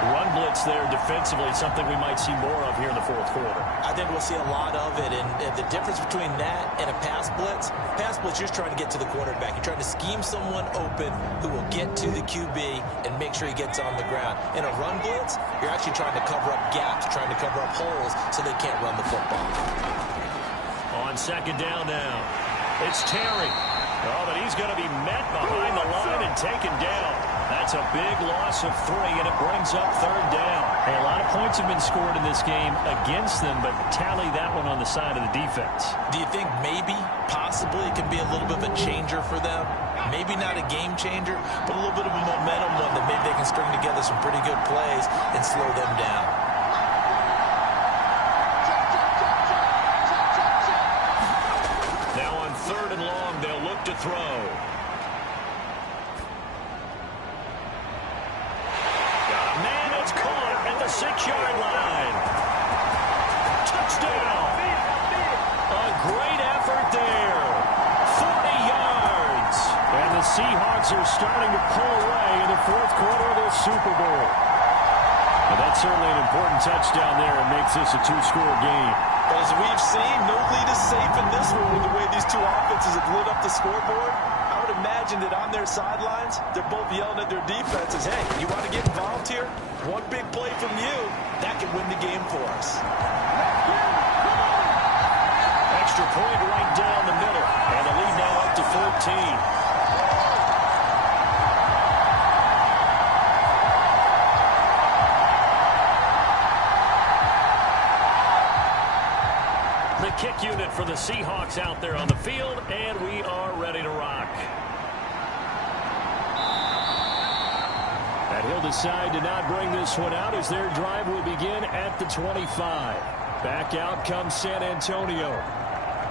Run blitz there defensively, something we might see more of here in the 4th quarter. I think we'll see a lot of it, and the difference between that and a pass blitz, you're just trying to get to the quarterback. You're trying to scheme someone open who will get to the QB and make sure he gets on the ground. In a run blitz, you're actually trying to cover up gaps, trying to cover up holes so they can't run the football. On second down now, it's Terry. Oh, but he's going to be met behind the line and taken down. That's a big loss of 3, and it brings up third down. Hey, a lot of points have been scored in this game against them, but tally that one on the side of the defense. Do you think maybe, possibly, it can be a little bit of a changer for them? Maybe not a game changer, but a little bit of a momentum one that maybe they can string together some pretty good plays and slow them down. Now on third and long, they'll look to throw. It's caught at the 6-yard line. Touchdown. A great effort there. 40 yards. And the Seahawks are starting to pull away in the 4th quarter of this Super Bowl. And that's certainly an important touchdown there and makes this a 2-score game. But as we've seen, no lead is safe in this one with the way these two offenses have lit up the scoreboard. I would imagine that on their sidelines, they're both yelling at their defenses, hey, you want to get involved here? One big play from you, that could win the game for us. Extra point right down the middle. And the lead now up to 14. The kick unit for the Seahawks out there on the field, and we are ready to rock. And he'll decide to not bring this one out as their drive will begin at the 25. Back out comes San Antonio.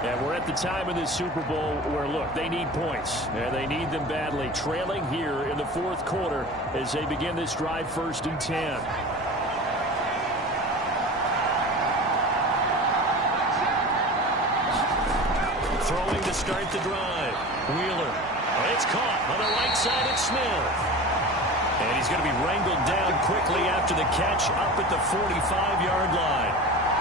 And we're at the time of this Super Bowl where, look, they need points. And they need them badly. Trailing here in the fourth quarter as they begin this drive, 1st and 10. Throwing to start the drive. Wheeler. It's caught on the right side. It's Smith. And he's going to be wrangled down quickly after the catch up at the 45-yard line.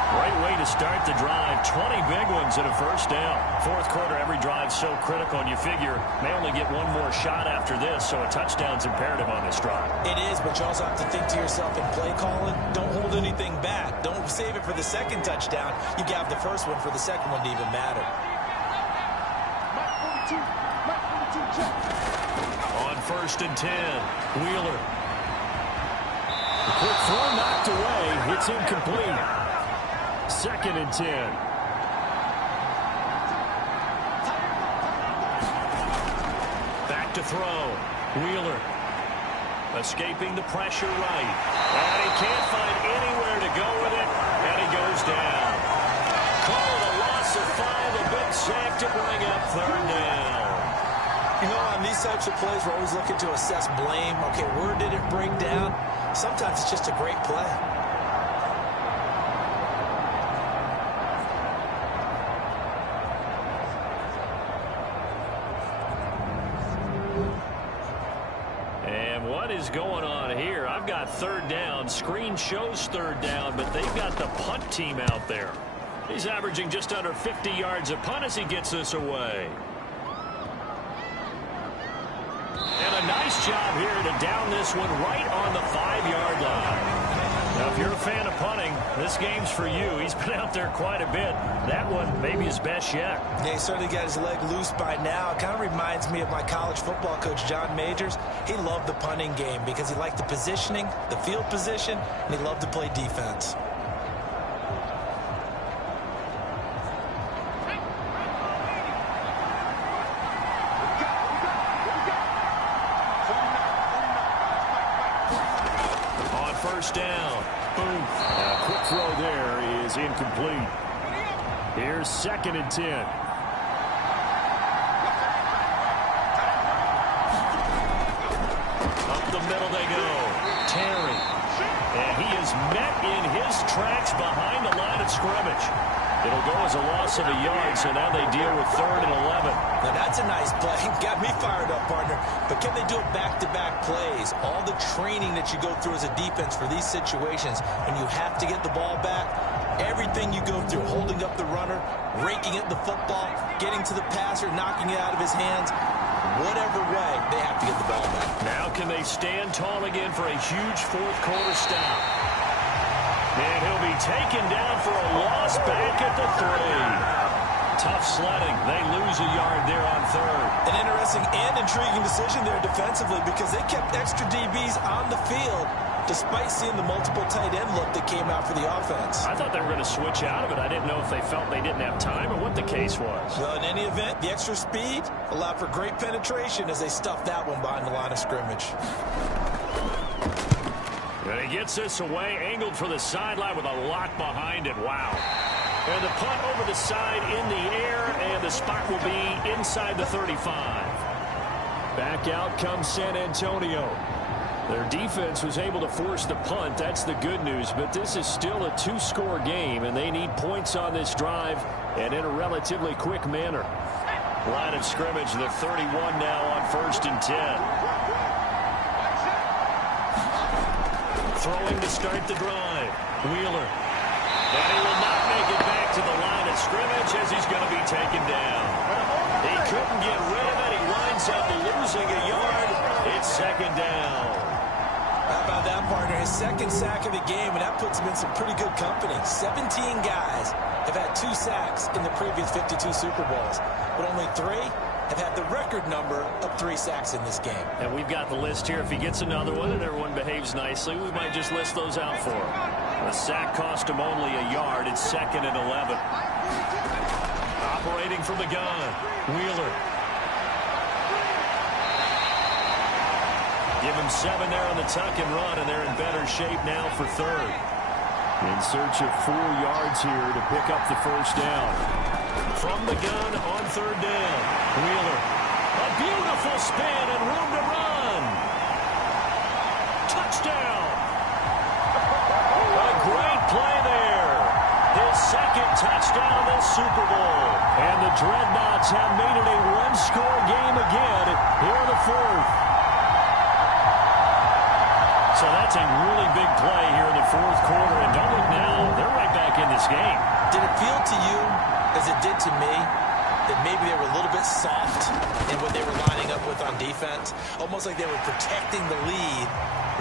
Great way to start the drive. 20 big ones and a first down. Fourth quarter, every drive so critical, and you figure may only get one more shot after this, so a touchdown's imperative on this drive. It is, but you also have to think to yourself in play calling, don't hold anything back. Don't save it for the second touchdown. You have the first one for the second one to even matter. On 1st and 10, Wheeler. The quick throw knocked away. It's incomplete. 2nd and 10. Back to throw. Wheeler. Escaping the pressure right. And he can't find anywhere to go with it. And he goes down. Call it a loss of 5. A big sack to bring up 3rd down. You know, on these types of plays, we're always looking to assess blame. Okay, where did it break down? Sometimes it's just a great play. And what is going on here? I've got 3rd down. Screen shows 3rd down, but they've got the punt team out there. He's averaging just under 50 yards a punt as he gets this away. And a nice job here to down this one right on the 5-yard line. Now, if you're a fan of punting, this game's for you. He's been out there quite a bit. That one maybe his best yet. Yeah, he certainly got his leg loose by now. It kind of reminds me of my college football coach, John Majors. He loved the punting game because he liked the positioning, the field position, and he loved to play defense. Down. Boom. A quick throw there is incomplete. Here's 2nd and 10. Up the middle they go. Terry. And he is met in his tracks behind the line of scrimmage. It'll go as a loss of a yard, so now they deal with 3rd and 11. Now that's a nice play. Got me fired up, partner. But can they do it back-to-back plays? All the training that you go through as a defense for these situations, when you have to get the ball back, everything you go through, holding up the runner, raking at the football, getting to the passer, knocking it out of his hands, whatever way, they have to get the ball back. Now can they stand tall again for a huge fourth quarter stop? And he'll be taken down for a loss back at the 3. Tough sledding. They lose a yard there on 3rd. An interesting and intriguing decision there defensively because they kept extra DBs on the field despite seeing the multiple tight end look that came out for the offense. I thought they were going to switch out of it. I didn't know if they felt they didn't have time or what the case was. Well, in any event, the extra speed allowed for great penetration as they stuffed that one behind the line of scrimmage. And he gets this away, angled for the sideline with a lock behind it. Wow. And the punt over the side in the air, and the spot will be inside the 35. Back out comes San Antonio. Their defense was able to force the punt. That's the good news, but this is still a 2-score game, and they need points on this drive and in a relatively quick manner. Line of scrimmage, the 31 now on 1st and 10. Throwing to start the drive. Wheeler. And he will not make it back to the line of scrimmage as he's going to be taken down. He couldn't get rid of it. He winds up losing a yard. It's 2nd down. How about that, partner? His 2nd sack of the game, and that puts him in some pretty good company. 17 guys have had 2 sacks in the previous 52 Super Bowls, but only 3 have had the record number of 3 sacks in this game. And we've got the list here. If he gets another one and everyone behaves nicely, we might just list those out for him. The sack cost him only a yard. It's 2nd and 11. Operating from the gun, Wheeler. Give him 7 there on the tuck and run, and they're in better shape now for 3rd. In search of 4 yards here to pick up the first down. From the gun on third down. Wheeler. A beautiful spin and room to run. Touchdown. A great play there. His second touchdown of this Super Bowl. And the Dreadnoughts have made it a one-score game again here in the fourth. So that's a really big play here in the fourth quarter. And don't look now, they're right back in this game. Did it feel to you, as it did to me, that maybe they were a little bit soft in what they were lining up with on defense? Almost like they were protecting the lead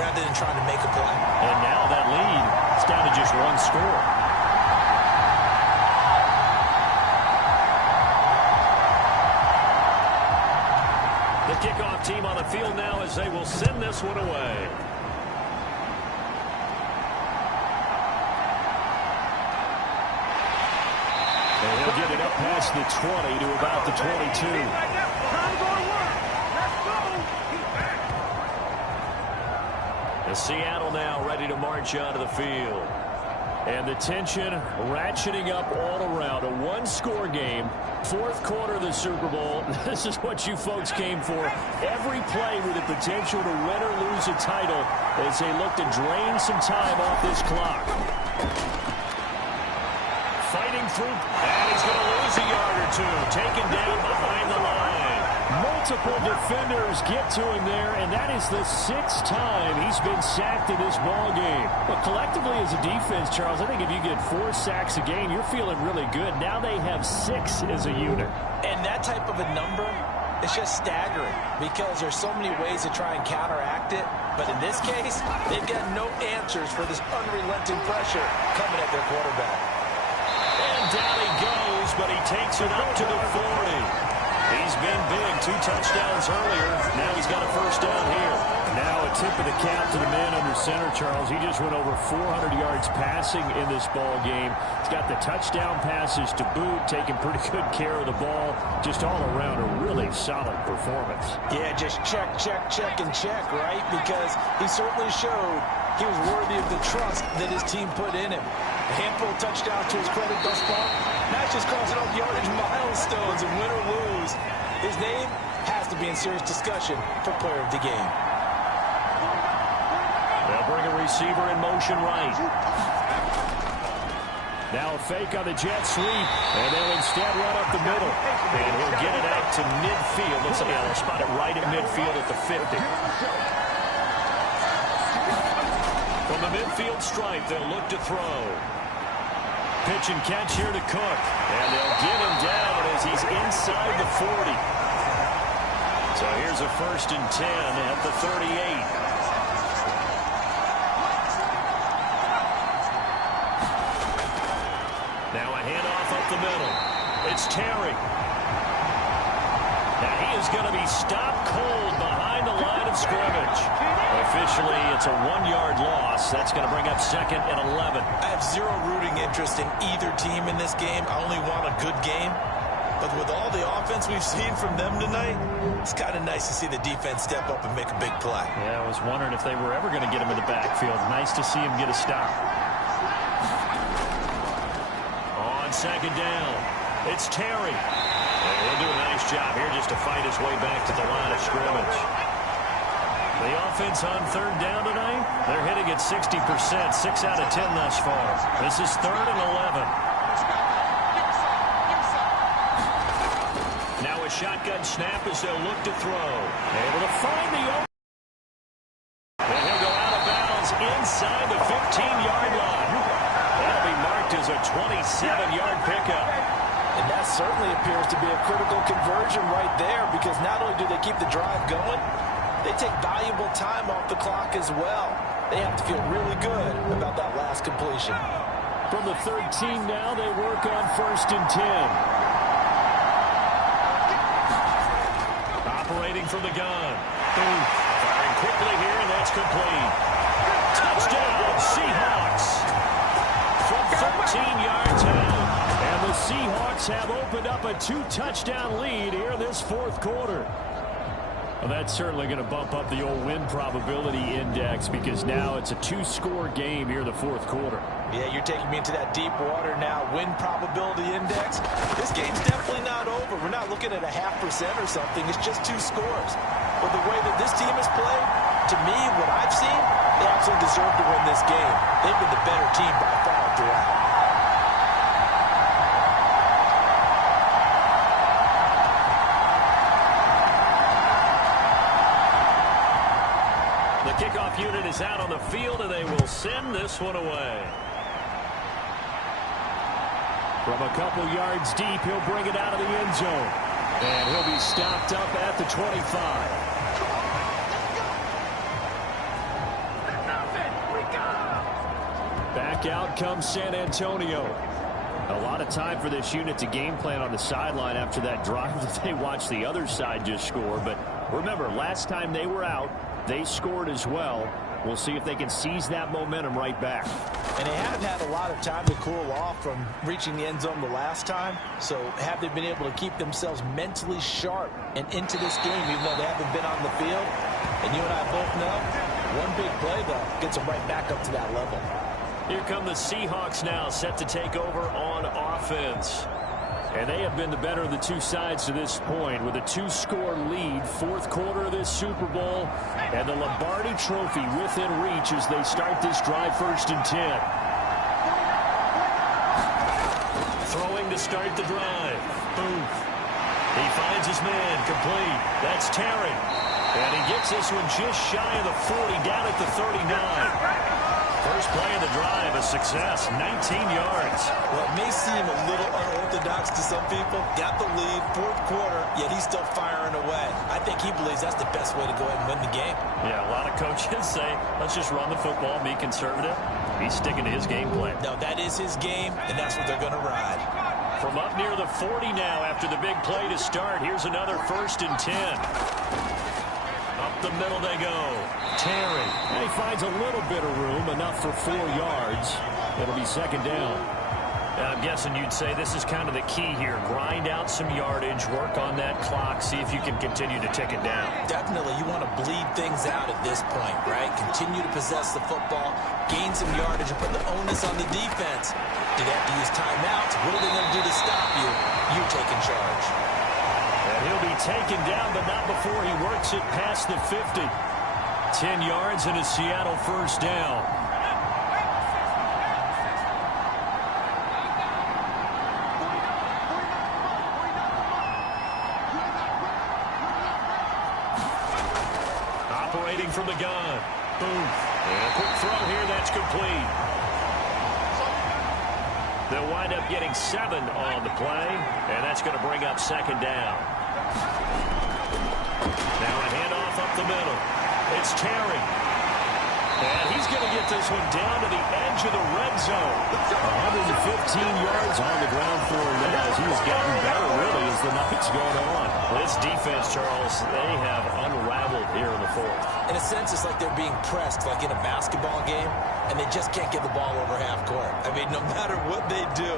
rather than trying to make a play. And now that lead is down to just one score. The kickoff team on the field now as they will send this one away. And he'll get it up past the 20 to about the 22. As Seattle now ready to march onto the field. And the tension ratcheting up all around. A one-score game. Fourth quarter of the Super Bowl. This is what you folks came for. Every play with the potential to win or lose a title as they look to drain some time off this clock. Fighting through. And he's going to lose a yard or two. Taken down behind the line. Multiple defenders get to him there, and that is the sixth time he's been sacked in this ball game. But collectively as a defense, Charles, I think if you get 4 sacks a game, you're feeling really good. Now they have 6 as a unit. And that type of a number is just staggering because there's so many ways to try and counteract it. But in this case, they've got no answers for this unrelenting pressure coming at their quarterback. And down he goes, but he takes it up to the 40. He's been big. 2 touchdowns earlier. Now he's got a first down here. Now a tip of the cap to the man under center, Charles. He just went over 400 yards passing in this ball game. He's got the touchdown passes to boot, taking pretty good care of the ball. Just all around a really solid performance. Yeah, just check, and check, right? Because he certainly showed he was worthy of the trust that his team put in him. A handful of touchdowns to his credit thus far. Not just crossing off yardage milestones and win or lose. His name has to be in serious discussion for player of the game. They'll bring a receiver in motion right. Now a fake on the jet sweep. And they'll instead run up the middle. And he'll get it out to midfield. Looks like they'll spot it right at midfield at the 50. From the midfield stripe, they'll look to throw. Pitch and catch here to Cook. And they'll get him down as he's inside the 40. So here's a 1st and 10 at the 38. Now a handoff up the middle. It's Terry. Now he is going to be stopped cold behind the line of scrimmage. Officially, it's a 1-yard loss. That's going to bring up 2nd and 11. I have zero rooting interest in either team in this game. I only want a good game. But with all the offense we've seen from them tonight, it's kind of nice to see the defense step up and make a big play. Yeah, I was wondering if they were ever going to get him in the backfield. Nice to see him get a stop. On 2nd down, it's Terry. And he'll do a nice job here just to fight his way back to the line of scrimmage. The offense on 3rd down tonight, they're hitting at 60%, 6 out of 10 thus far. This is 3rd and 11. Now a shotgun snap as they'll look to throw. Able to find the open. And he'll go out of bounds inside the 15-yard line. That'll be marked as a 27-yard pickup. And that certainly appears to be a critical conversion right there because not only do they keep the drive going, they take valuable time off the clock as well. They have to feel really good about that last completion. From the 13 now, they work on 1st and 10. Operating from the gun. Firing quickly here, and that's complete. Touchdown, Seahawks. From 13 yards out. And the Seahawks have opened up a 2-touchdown lead here in this fourth quarter. Well, that's certainly going to bump up the old win probability index because now it's a 2-score game here in the fourth quarter. Yeah, you're taking me into that deep water now. Win probability index. This game's definitely over. We're not looking at a 0.5% or something. It's just 2 scores. But the way that this team has played, to me, what I've seen, they absolutely deserve to win this game. They've been the better team by far throughout. The kickoff unit is out on the field, and they will send this one away. From a couple yards deep, he'll bring it out of the end zone. And he'll be stopped up at the 25. Back out comes San Antonio. A lot of time for this unit to game plan on the sideline after that drive that they watched the other side just score. But remember, last time they were out, they scored as well. We'll see if they can seize that momentum right back. And they have had a lot of time to cool off from reaching the end zone the last time. So have they been able to keep themselves mentally sharp and into this game, even though they haven't been on the field? And you and I both know, one big play, though, gets them right back up to that level. Here come the Seahawks now, set to take over on offense. And they have been the better of the two sides to this point with a 2-score lead. 4th quarter of this Super Bowl. And the Lombardi Trophy within reach as they start this drive 1st and 10. Throwing to start the drive. Booth. He finds his man complete. That's Terry. And he gets this one just shy of the 40 down at the 39. First play of the drive, a success, 19 yards. Well, it may seem a little unorthodox to some people. Got the lead, 4th quarter, yet he's still firing away. I think he believes that's the best way to go ahead and win the game. Yeah, a lot of coaches say, let's just run the football, be conservative. He's sticking to his game plan. No, that is his game, and that's what they're going to ride. From up near the 40 now after the big play to start, here's another 1st and 10. Up the middle they go. Terry. And he finds a little bit of room, enough for 4 yards. It'll be 2nd down. I'm guessing you'd say this is kind of the key here. Grind out some yardage, work on that clock, see if you can continue to tick it down. Definitely, you want to bleed things out at this point, right? Continue to possess the football, gain some yardage, and put the onus on the defense. Do they have to use timeouts? What are they going to do to stop you? You taking charge. And he'll be taken down, but not before he works it past the 50. 10 yards and a Seattle 1st down. Operating from the gun. Booth. And a quick throw here, that's complete. They'll wind up getting 7 on the play, and that's going to bring up 2nd down. Now a handoff up the middle. It's Terry. And he's going to get this one down to the edge of the red zone. 115 yards on the ground for him as he's gotten better, really, as the night's going on. This defense, Charles, they have unraveled here in the 4th. In a sense, it's like they're being pressed, like in a basketball game, and they just can't get the ball over half court. I mean, no matter what they do,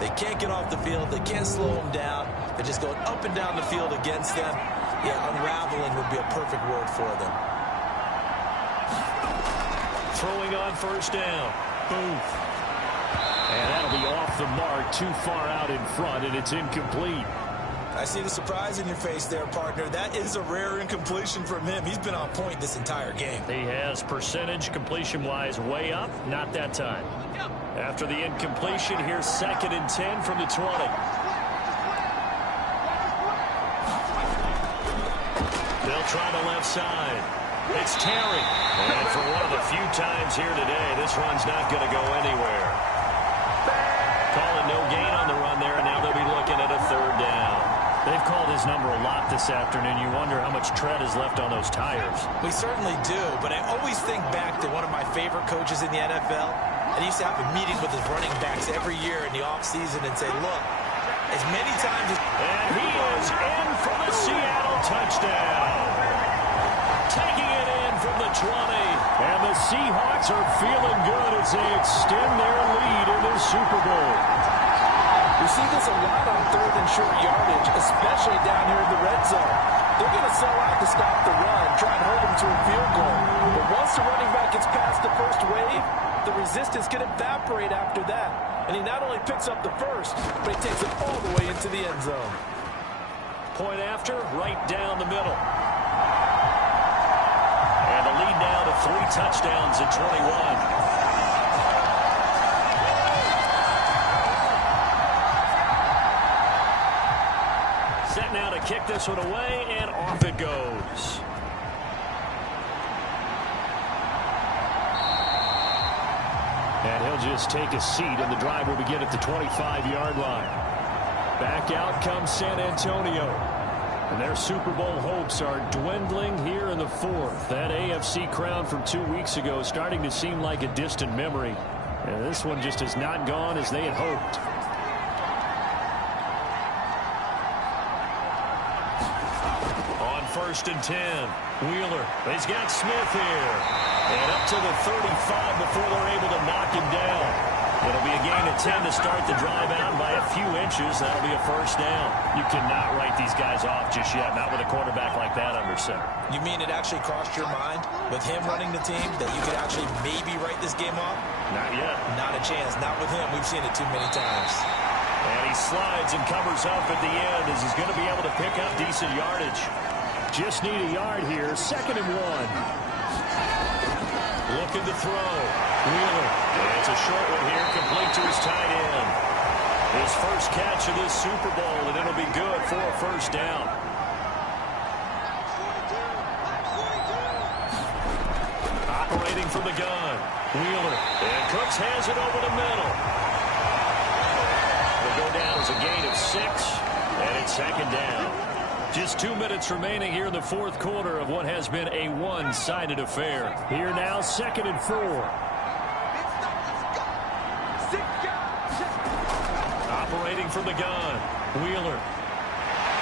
they can't get off the field. They can't slow them down. They're just going up and down the field against them. Yeah, unraveling would be a perfect word for them. Throwing on 1st down. Booth. And that'll be off the mark, too far out in front, and it's incomplete. I see the surprise in your face there, partner. That is a rare incompletion from him. He's been on point this entire game. He has percentage completion-wise way up. Not that time. After the incompletion, here's 2nd and 10 from the 20. They'll try the left side. It's Terry. And for one of the few times here today, this run's not going to go anywhere. Calling no gain on the run there, and now they'll be looking at a 3rd down. They've called his number a lot this afternoon. You wonder how much tread is left on those tires. We certainly do, but I always think back to one of my favorite coaches in the NFL. And he used to have a meeting with his running backs every year in the offseason and say, look, as many times as... And he is in for the Seattle touchdown. Taking it in from the 20. And the Seahawks are feeling good as they extend their lead in the Super Bowl. We see this a lot on 3rd and short yardage, especially down here in the red zone. They're going to sell out to stop the run, try and hold them to a field goal. But once the running back gets past the first wave, the resistance can evaporate after that. And he not only picks up the first, but he takes it all the way into the end zone. Point after, right down the middle. And the lead now to 3 touchdowns at 21. Set now to kick this one away, and off it goes. And he'll just take a seat, and the drive will begin at the 25-yard line. Back out comes San Antonio. And their Super Bowl hopes are dwindling here in the 4th. That AFC crown from 2 weeks ago is starting to seem like a distant memory. And this one just has not gone as they had hoped. On 1st and 10, Wheeler. He's got Smith here. And up to the 35 before they're able to knock him down. It'll be a gain of 10 to start the drive out by a few inches. That'll be a first down. You cannot write these guys off just yet, not with a quarterback like that under center. You mean it actually crossed your mind with him running the team that you could actually maybe write this game off? Not yet. Not a chance. Not with him. We've seen it too many times. And he slides and covers up at the end as he's going to be able to pick up decent yardage. Just need a yard here. 2nd and 1. Looking to throw. Wheeler. It's a short one here, complete to his tight end. His first catch of this Super Bowl, and it'll be good for a first down. Operating from the gun. Wheeler. And Cooks has it over the middle. Will go down as a gain of 6, and it's 2nd down. Just 2 minutes remaining here in the 4th quarter of what has been a one-sided affair. Here now, 2nd and 4. Operating from the gun. Wheeler.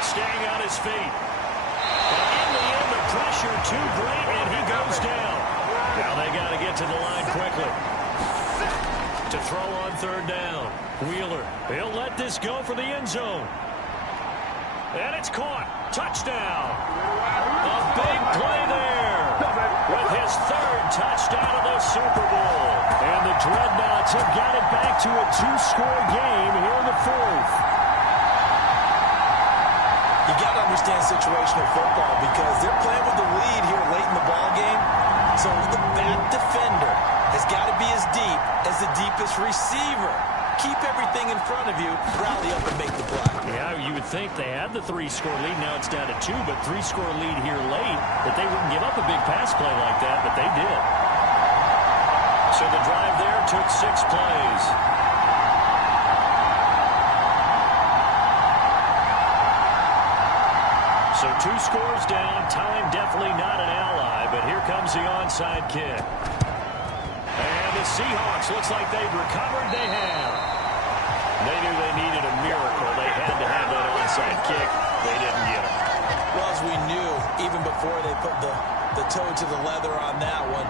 Staying on his feet. And in the end, the pressure too great, and he goes down. Now they got to get to the line quickly. To throw on 3rd down. Wheeler. He'll let this go for the end zone. And it's caught. Touchdown. A big play there. With his 3rd touchdown of the Super Bowl. And the Dreadnoughts have got it back to a 2-score game here in the 4th. You got to understand situational football because they're playing with the lead here late in the ball game. So the back defender has got to be as deep as the deepest receiver. Keep everything in front of you, rally up and make the play. Yeah, you would think they had the 3-score lead. Now it's down to 2, but 3-score lead here late, that they wouldn't give up a big pass play like that, but they did. So the drive there took 6 plays. So 2 scores down. Time definitely not an ally, but here comes the onside kick. And the Seahawks, looks like they've recovered. They have. They knew they needed a miracle. They had to have that onside kick. They didn't get it. Well, as we knew, even before they put the toe to the leather on that one,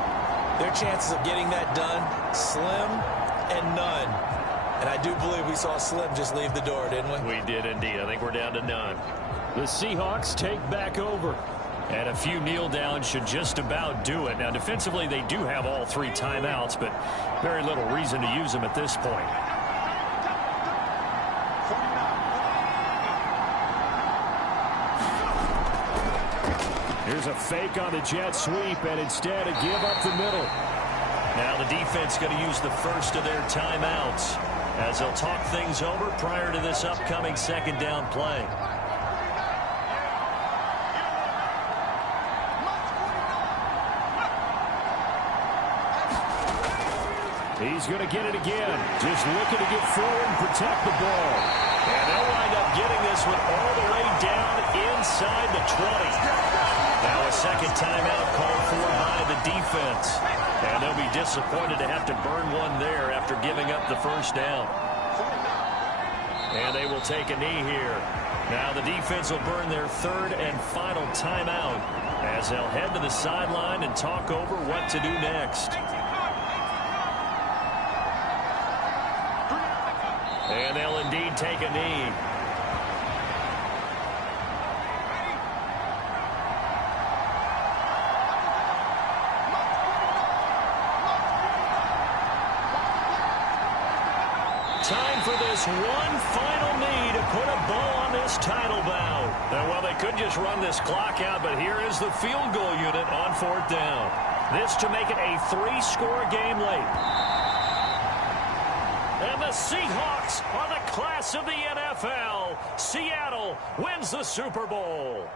their chances of getting that done, slim and none. And I do believe we saw Slim just leave the door, didn't we? We did indeed. I think we're down to none. The Seahawks take back over. And a few kneel downs should just about do it. Now, defensively, they do have all 3 timeouts, but very little reason to use them at this point. Here's a fake on the jet sweep, and instead a give up the middle. Now the defense going to use the first of their timeouts as they'll talk things over prior to this upcoming 2nd down play. He's going to get it again. Just looking to get forward and protect the ball. And they'll wind up getting this one all the way down inside the 20. Now a 2nd timeout called for by the defense. And they'll be disappointed to have to burn one there after giving up the first down. And they will take a knee here. Now the defense will burn their 3rd and final timeout as they'll head to the sideline and talk over what to do next. And they'll indeed take a knee. Time for this one final knee to put a bow on this title bout. Well, they could just run this clock out, but here is the field goal unit on 4th down. This to make it a 3-score game late. And the Seahawks are the class of the NFL. Seattle wins the Super Bowl.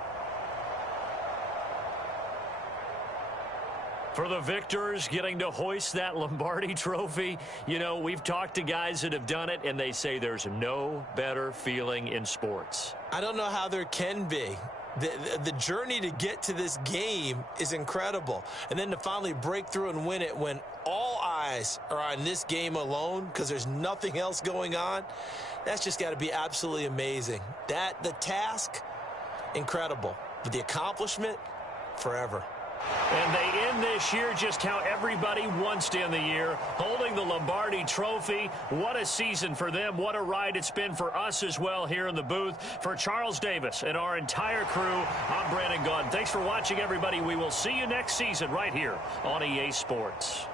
For the victors, getting to hoist that Lombardi trophy, you know, we've talked to guys that have done it, and they say there's no better feeling in sports. I don't know how there can be. The journey to get to this game is incredible. And then to finally break through and win it when all eyes are on this game alone because there's nothing else going on, that's just got to be absolutely amazing. The task, incredible. But the accomplishment, forever. And they end this year just how everybody wants to end the year, holding the Lombardi trophy. What a season for them. What a ride it's been for us as well here in the booth. For Charles Davis and our entire crew, I'm Brandon Gaudin. Thanks for watching, everybody. We will see you next season right here on EA Sports.